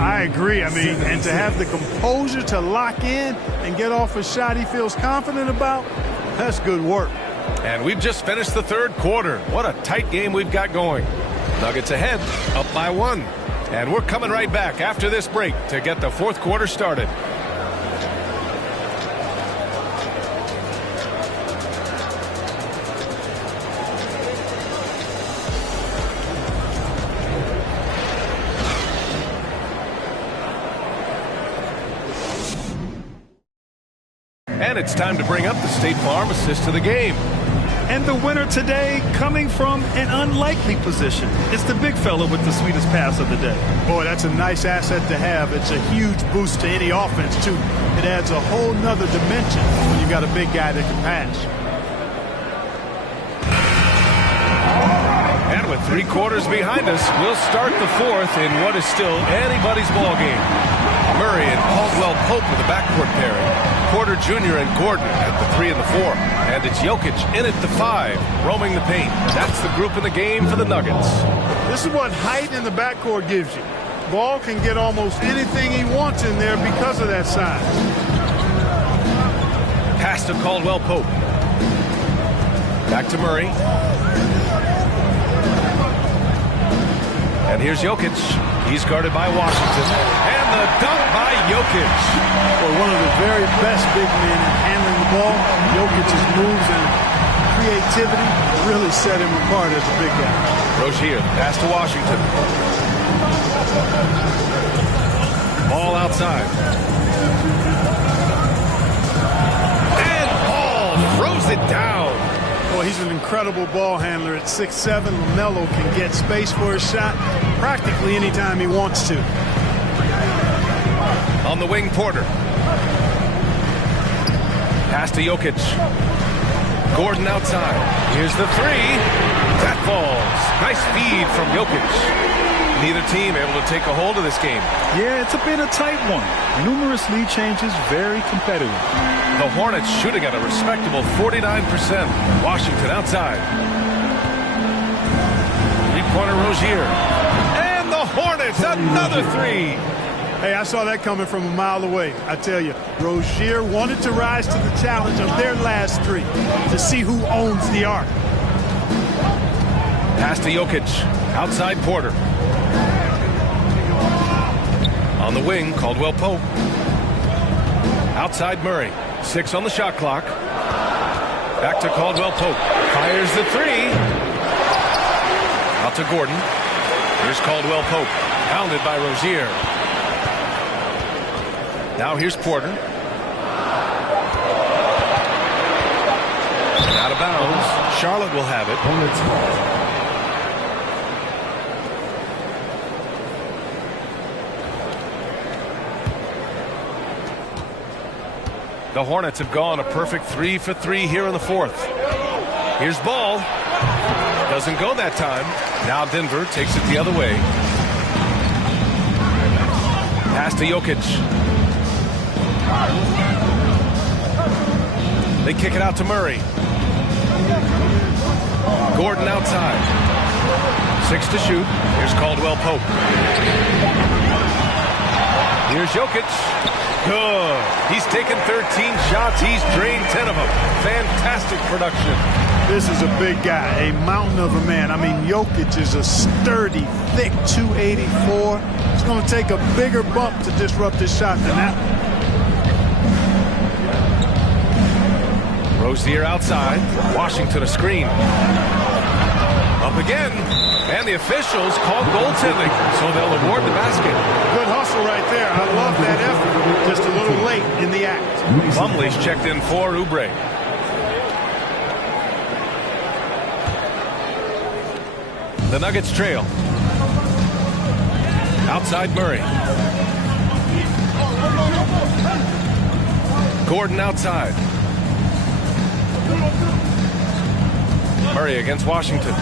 I agree. I mean, and to have the composure to lock in and get off a shot he feels confident about, that's good work. And we've just finished the third quarter. What a tight game we've got going. Nuggets ahead, up by 1. And we're coming right back after this break to get the fourth quarter started. And it's time to bring up the State Farm assist to the game. And the winner today coming from an unlikely position. It's the big fella with the sweetest pass of the day. Boy, that's a nice asset to have. It's a huge boost to any offense, too. It adds a whole nother dimension when you've got a big guy that can pass. And with 3 quarters behind us, we'll start the fourth in what is still anybody's ball game. Murray and Caldwell Pope with the backcourt pairing. Porter Jr. and Gordon at the 3 and the 4. And it's Jokic in at the 5, roaming the paint. That's the group in the game for the Nuggets. This is what height in the backcourt gives you. Ball can get almost anything he wants in there because of that size. Pass to Caldwell Pope. Back to Murray. And here's Jokic. He's guarded by Washington. And the dunk by Jokic. Well, one of the very best big men in handling the ball. Jokic's moves and creativity really set him apart as a big guy. Rozier, pass to Washington. Ball outside. And Ball throws it down. Boy, he's an incredible ball handler at 6'7". LaMelo can get space for his shot practically anytime he wants to. On the wing, Porter. Pass to Jokic. Gordon outside. Here's the 3. That falls. Nice feed from Jokic. Neither team able to take a hold of this game. Yeah, it's been a tight one. Numerous lead changes, very competitive. The Hornets shooting at a respectable 49%. Washington outside. 3-pointer Rozier. And the Hornets, another 3. Hey, I saw that coming from a mile away. I tell you, Rozier wanted to rise to the challenge of their last 3 to see who owns the arc. Pass to Jokic. Outside Porter. On the wing, Caldwell Pope. Outside Murray. 6 on the shot clock. Back to Caldwell Pope. Fires the 3. Out to Gordon. Here's Caldwell Pope. Pounded by Rozier. Now here's Porter. Out of bounds. Charlotte will have it. The Hornets have gone a perfect 3 for 3 here in the fourth. Here's Ball. Doesn't go that time. Now Denver takes it the other way. Pass to Jokic. They kick it out to Murray. Gordon outside. 6 to shoot. Here's Caldwell Pope. Here's Jokic. Good. He's taken 13 shots. He's drained 10 of them. Fantastic production. This is a big guy, a mountain of a man. I mean, Jokic is a sturdy, thick 284. It's going to take a bigger bump to disrupt his shot than that. Rozier outside. Washington a screen. Up again. And the officials called goaltending, so they'll award the basket. Good hustle right there. I love that effort. Just a little late in the act. Plumlee's checked in for Oubre. The Nuggets trail. Outside Murray. Gordon outside. Murray against Washington.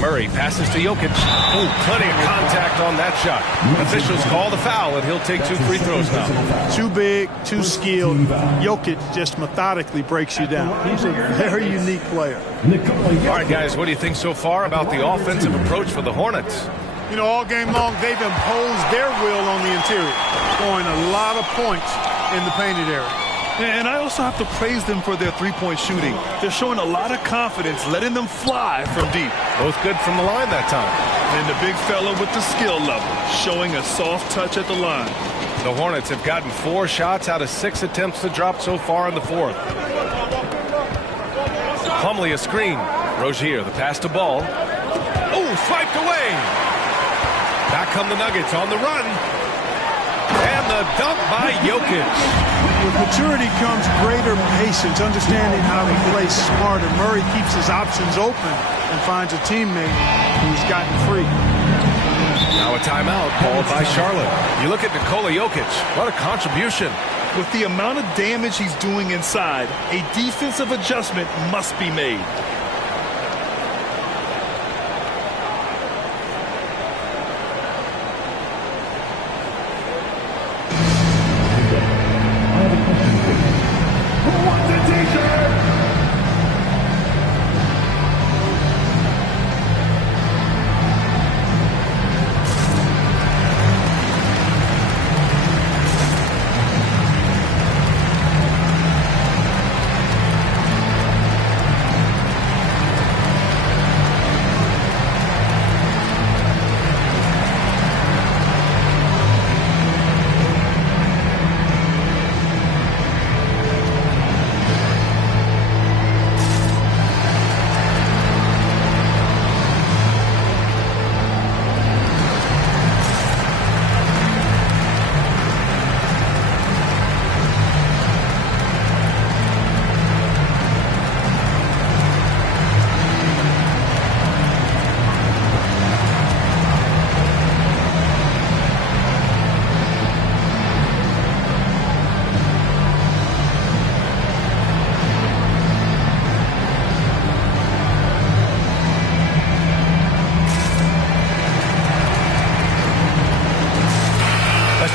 Murray passes to Jokic. Oh, plenty of contact on that shot. Officials call the foul, and he'll take 2 free throws now. Too big, too skilled. Jokic just methodically breaks you down. He's a very unique player. All right, guys, what do you think so far about the offensive approach for the Hornets? You know, all game long, they've imposed their will on the interior, scoring a lot of points in the painted area. And I also have to praise them for their three-point shooting. They're showing a lot of confidence, letting them fly from deep. Both good from the line that time. And the big fella with the skill level, showing a soft touch at the line. The Hornets have gotten 4 shots out of 6 attempts to drop so far in the 4th. Plumlee a screen. Rozier, the pass to Ball. Oh, swiped away. Back come the Nuggets on the run. And the dunk by Jokic. With maturity comes greater patience, understanding how to play smarter. Murray keeps his options open and finds a teammate who's gotten free. Now a timeout called by Charlotte. You look at Nikola Jokic. What a contribution. With the amount of damage he's doing inside, a defensive adjustment must be made.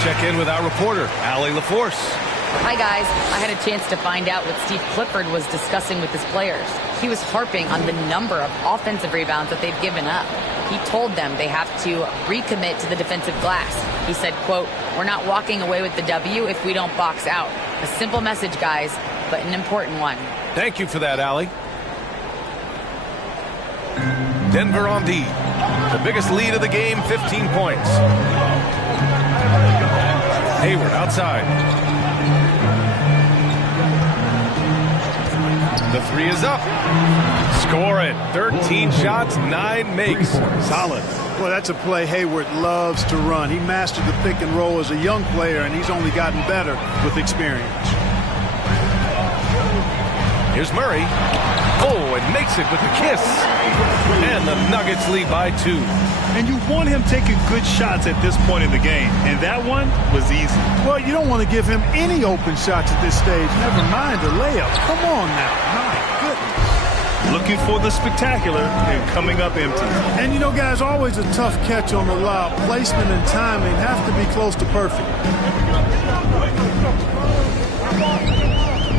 Check in with our reporter, Allie LaForce. Hi, guys. I had a chance to find out what Steve Clifford was discussing with his players. He was harping on the number of offensive rebounds that they've given up. He told them they have to recommit to the defensive glass. He said, quote, "We're not walking away with the W if we don't box out." A simple message, guys, but an important one. Thank you for that, Allie. Denver on D. The biggest lead of the game, 15 points. Hayward outside. The 3 is up. Score it. 13 shots, 9 makes. Solid. Well, that's a play Hayward loves to run. He mastered the pick and roll as a young player, and he's only gotten better with experience. Here's Murray. Oh, and makes it with a kiss. And the Nuggets lead by 2. And you want him taking good shots at this point in the game. And that one was easy. Well, you don't want to give him any open shots at this stage. Never mind a layup. Come on now. My goodness. looking for the spectacular and coming up empty. And you know, guys, always a tough catch on the lob. Placement and timing have to be close to perfect.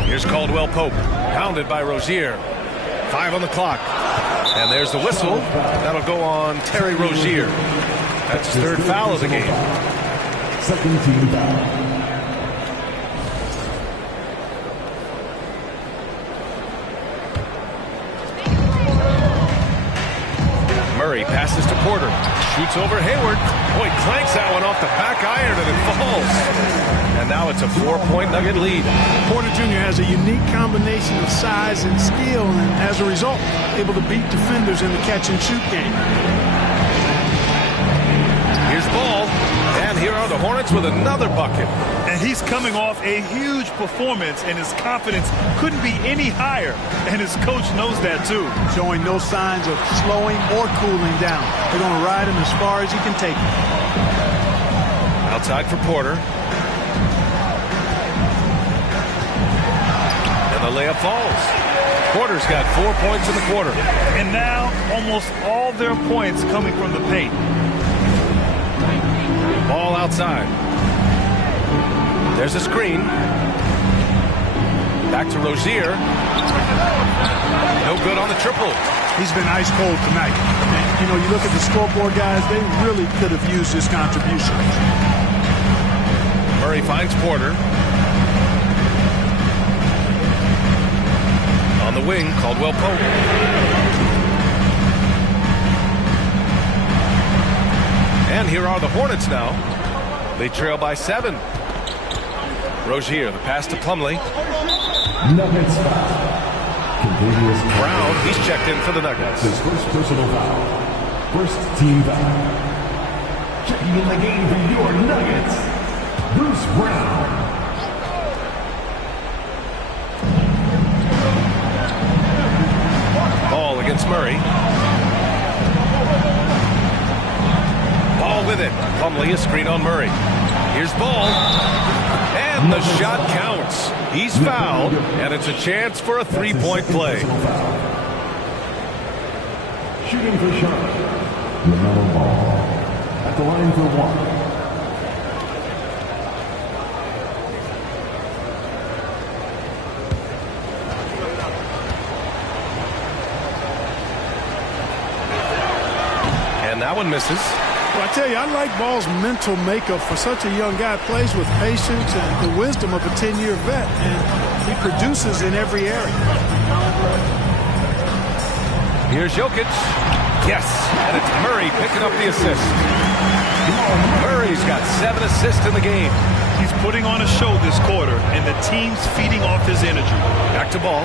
Here's Caldwell Pope, pounded by Rozier. 5 on the clock. And there's the whistle. That'll go on Terry Rozier. That's his third foul of the game. Second team foul. Murray passes to Porter. Shoots over Hayward. Boy, clanks that one off the back iron and it falls. And now it's a 4-point Nugget lead. Porter Jr. has a unique combination of size and skill, and as a result, able to beat defenders in the catch-and-shoot game. Here's Ball. And here are the Hornets with another bucket. And he's coming off a huge performance, and his confidence couldn't be any higher. And his coach knows that, too. Showing no signs of slowing or cooling down. They're going to ride him as far as he can take him. Outside for Porter. And the layup falls. Porter's got 4 points in the quarter. And now almost all their points coming from the paint. Ball outside. There's a screen. Back to Rozier. No good on the triple. He's been ice cold tonight. And, you know, you look at the scoreboard, guys, they really could have used his contribution. Murray finds Porter. On the wing, Caldwell Pope. And here are the Hornets now. They trail by 7. Rozier, the pass to Plumlee. Nuggets foul. Brown, he's checked in for the Nuggets. His first personal foul. First team foul. Checking in the game for your Nuggets, Bruce Brown. Ball against Murray. Ball with it. Plumlee, a screen on Murray. Here's Ball. And the shot counts. He's fouled, and it's a chance for a 3-point play. Shooting for Charlotte. LaMelo Ball at the line for 1. And that one misses. Well, I tell you, I like Ball's mental makeup for such a young guy. Plays with patience and the wisdom of a 10-year vet, and he produces in every area. Here's Jokic. Yes, and it's Murray picking up the assist. Murray's got 7 assists in the game. He's putting on a show this quarter, and the team's feeding off his energy. Back to Ball.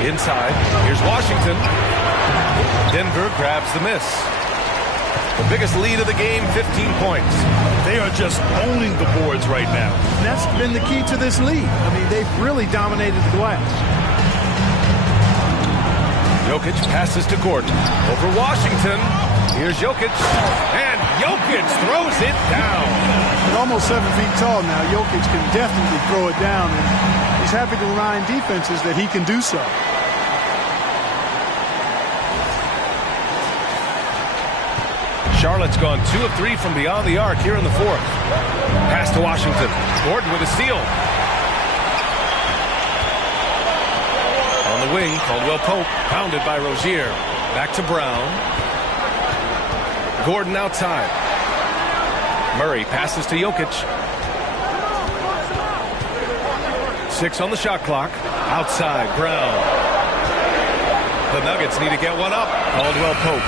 Inside, here's Washington. Denver grabs the miss. The biggest lead of the game, 15 points. They are just owning the boards right now. And that's been the key to this lead. I mean, they've really dominated the glass. Jokic passes to Gordon. Over Washington. Here's Jokic. And Jokic throws it down. At almost 7 feet tall now, Jokic can definitely throw it down. And he's happy to remind defenses that he can do so. Charlotte's gone 2 of 3 from beyond the arc here in the 4th. Pass to Washington. Gordon with a steal. On the wing, Caldwell Pope, pounded by Rozier. Back to Brown. Gordon outside. Murray passes to Jokic. 6 on the shot clock. Outside, Brown. The Nuggets need to get one up. Caldwell Pope.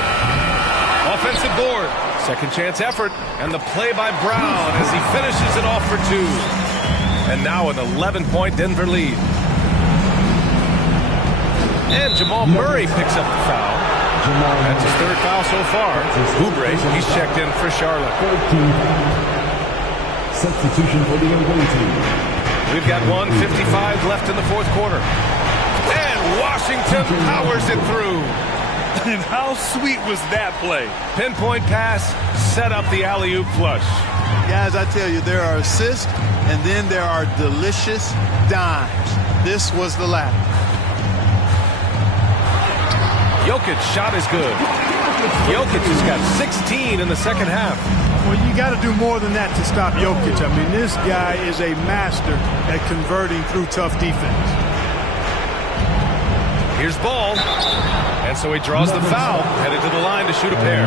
Offensive board. Second chance effort. And the play by Brown as he finishes it off for 2. And now an 11-point Denver lead. And Jamal Murray picks up the foul. That's his 3rd foul so far. Oubre, he's checked in for Charlotte. Substitution for the away team. We've got 1:55 left in the 4th quarter. And Washington powers it through. And how sweet was that play? Pinpoint pass, set up the alley-oop flush. Guys, I tell you, there are assists, and then there are delicious dimes. This was the latter. Jokic's shot is good. Jokic has got 16 in the second half. Well, you got to do more than that to stop Jokic. I mean, this guy is a master at converting through tough defense. Here's Ball. And so he draws the foul, headed to the line to shoot a pair.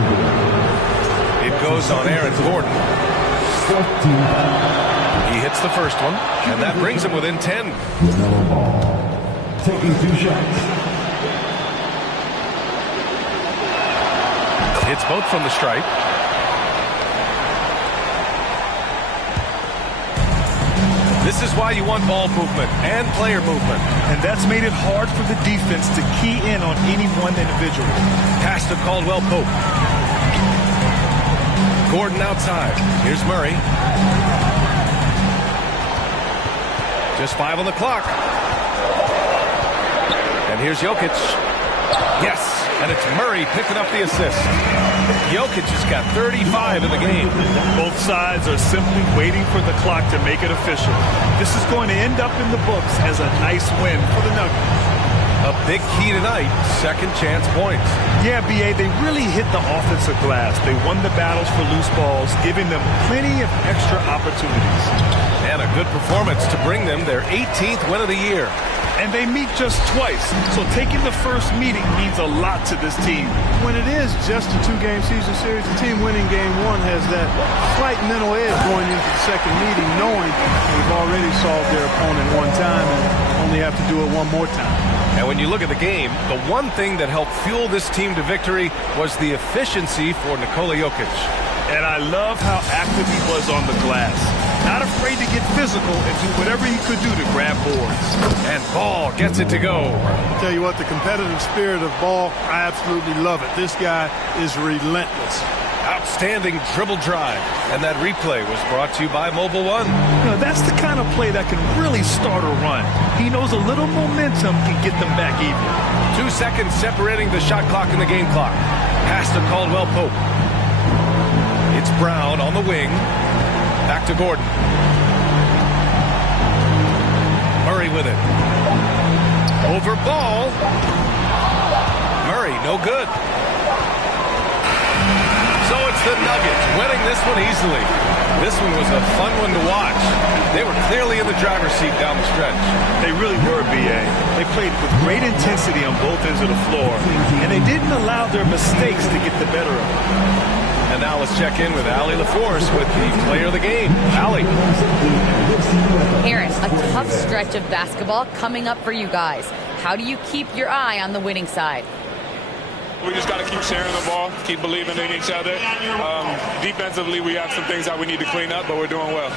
It goes on Aaron Gordon. He hits the first one, and that brings him within 10. Taking 2 shots. Hits both from the stripe. This is why you want ball movement and player movement. And that's made it hard for the defense to key in on any one individual. Pass to Caldwell Pope. Gordon outside. Here's Murray. Just 5 on the clock. And here's Jokic. Yes, and it's Murray picking up the assist. Jokic has got 35 in the game. Both sides are simply waiting for the clock to make it official. This is going to end up in the books as a nice win for the Nuggets. A big key tonight, second chance points. Yeah, B.A., they really hit the offensive glass. They won the battles for loose balls, giving them plenty of extra opportunities. And a good performance to bring them their 18th win of the year. And they meet just twice, so taking the first meeting means a lot to this team. When it is just a 2-game season series, the team winning game 1 has that slight mental edge going into the second meeting, knowing they've already solved their opponent one time and only have to do it one more time. And when you look at the game, the one thing that helped fuel this team to victory was the efficiency for Nikola Jokic. And I love how active he was on the glass. Not afraid to get physical and do whatever he could do to grab boards. And Ball gets it to go. I'll tell you what, the competitive spirit of Ball, I absolutely love it. This guy is relentless. Outstanding dribble drive. And that replay was brought to you by Mobile One. You know, that's the kind of play that can really start a run. He knows a little momentum can get them back even. 2 seconds separating the shot clock and the game clock. Pass to Caldwell Pope. It's Brown on the wing. Back to Gordon. Murray with it. Over Ball. Murray, no good. So it's the Nuggets winning this one easily. This one was a fun one to watch. They were clearly in the driver's seat down the stretch. They really were, B.A. They played with great intensity on both ends of the floor, and they didn't allow their mistakes to get the better of them. And now let's check in with Allie LaForce with the player of the game. Allie. Aaron, a tough stretch of basketball coming up for you guys. How do you keep your eye on the winning side? We just got to keep sharing the ball, keep believing in each other. Defensively, we have some things that we need to clean up, but we're doing well.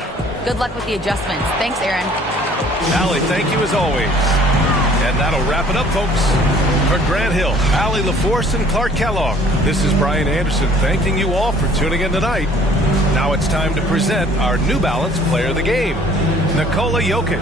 Good luck with the adjustments. Thanks, Aaron. Allie, thank you as always. And that'll wrap it up, folks. For Grant Hill, Allie LaForce, and Clark Kellogg, this is Brian Anderson thanking you all for tuning in tonight. Now it's time to present our New Balance Player of the Game, Nikola Jokic.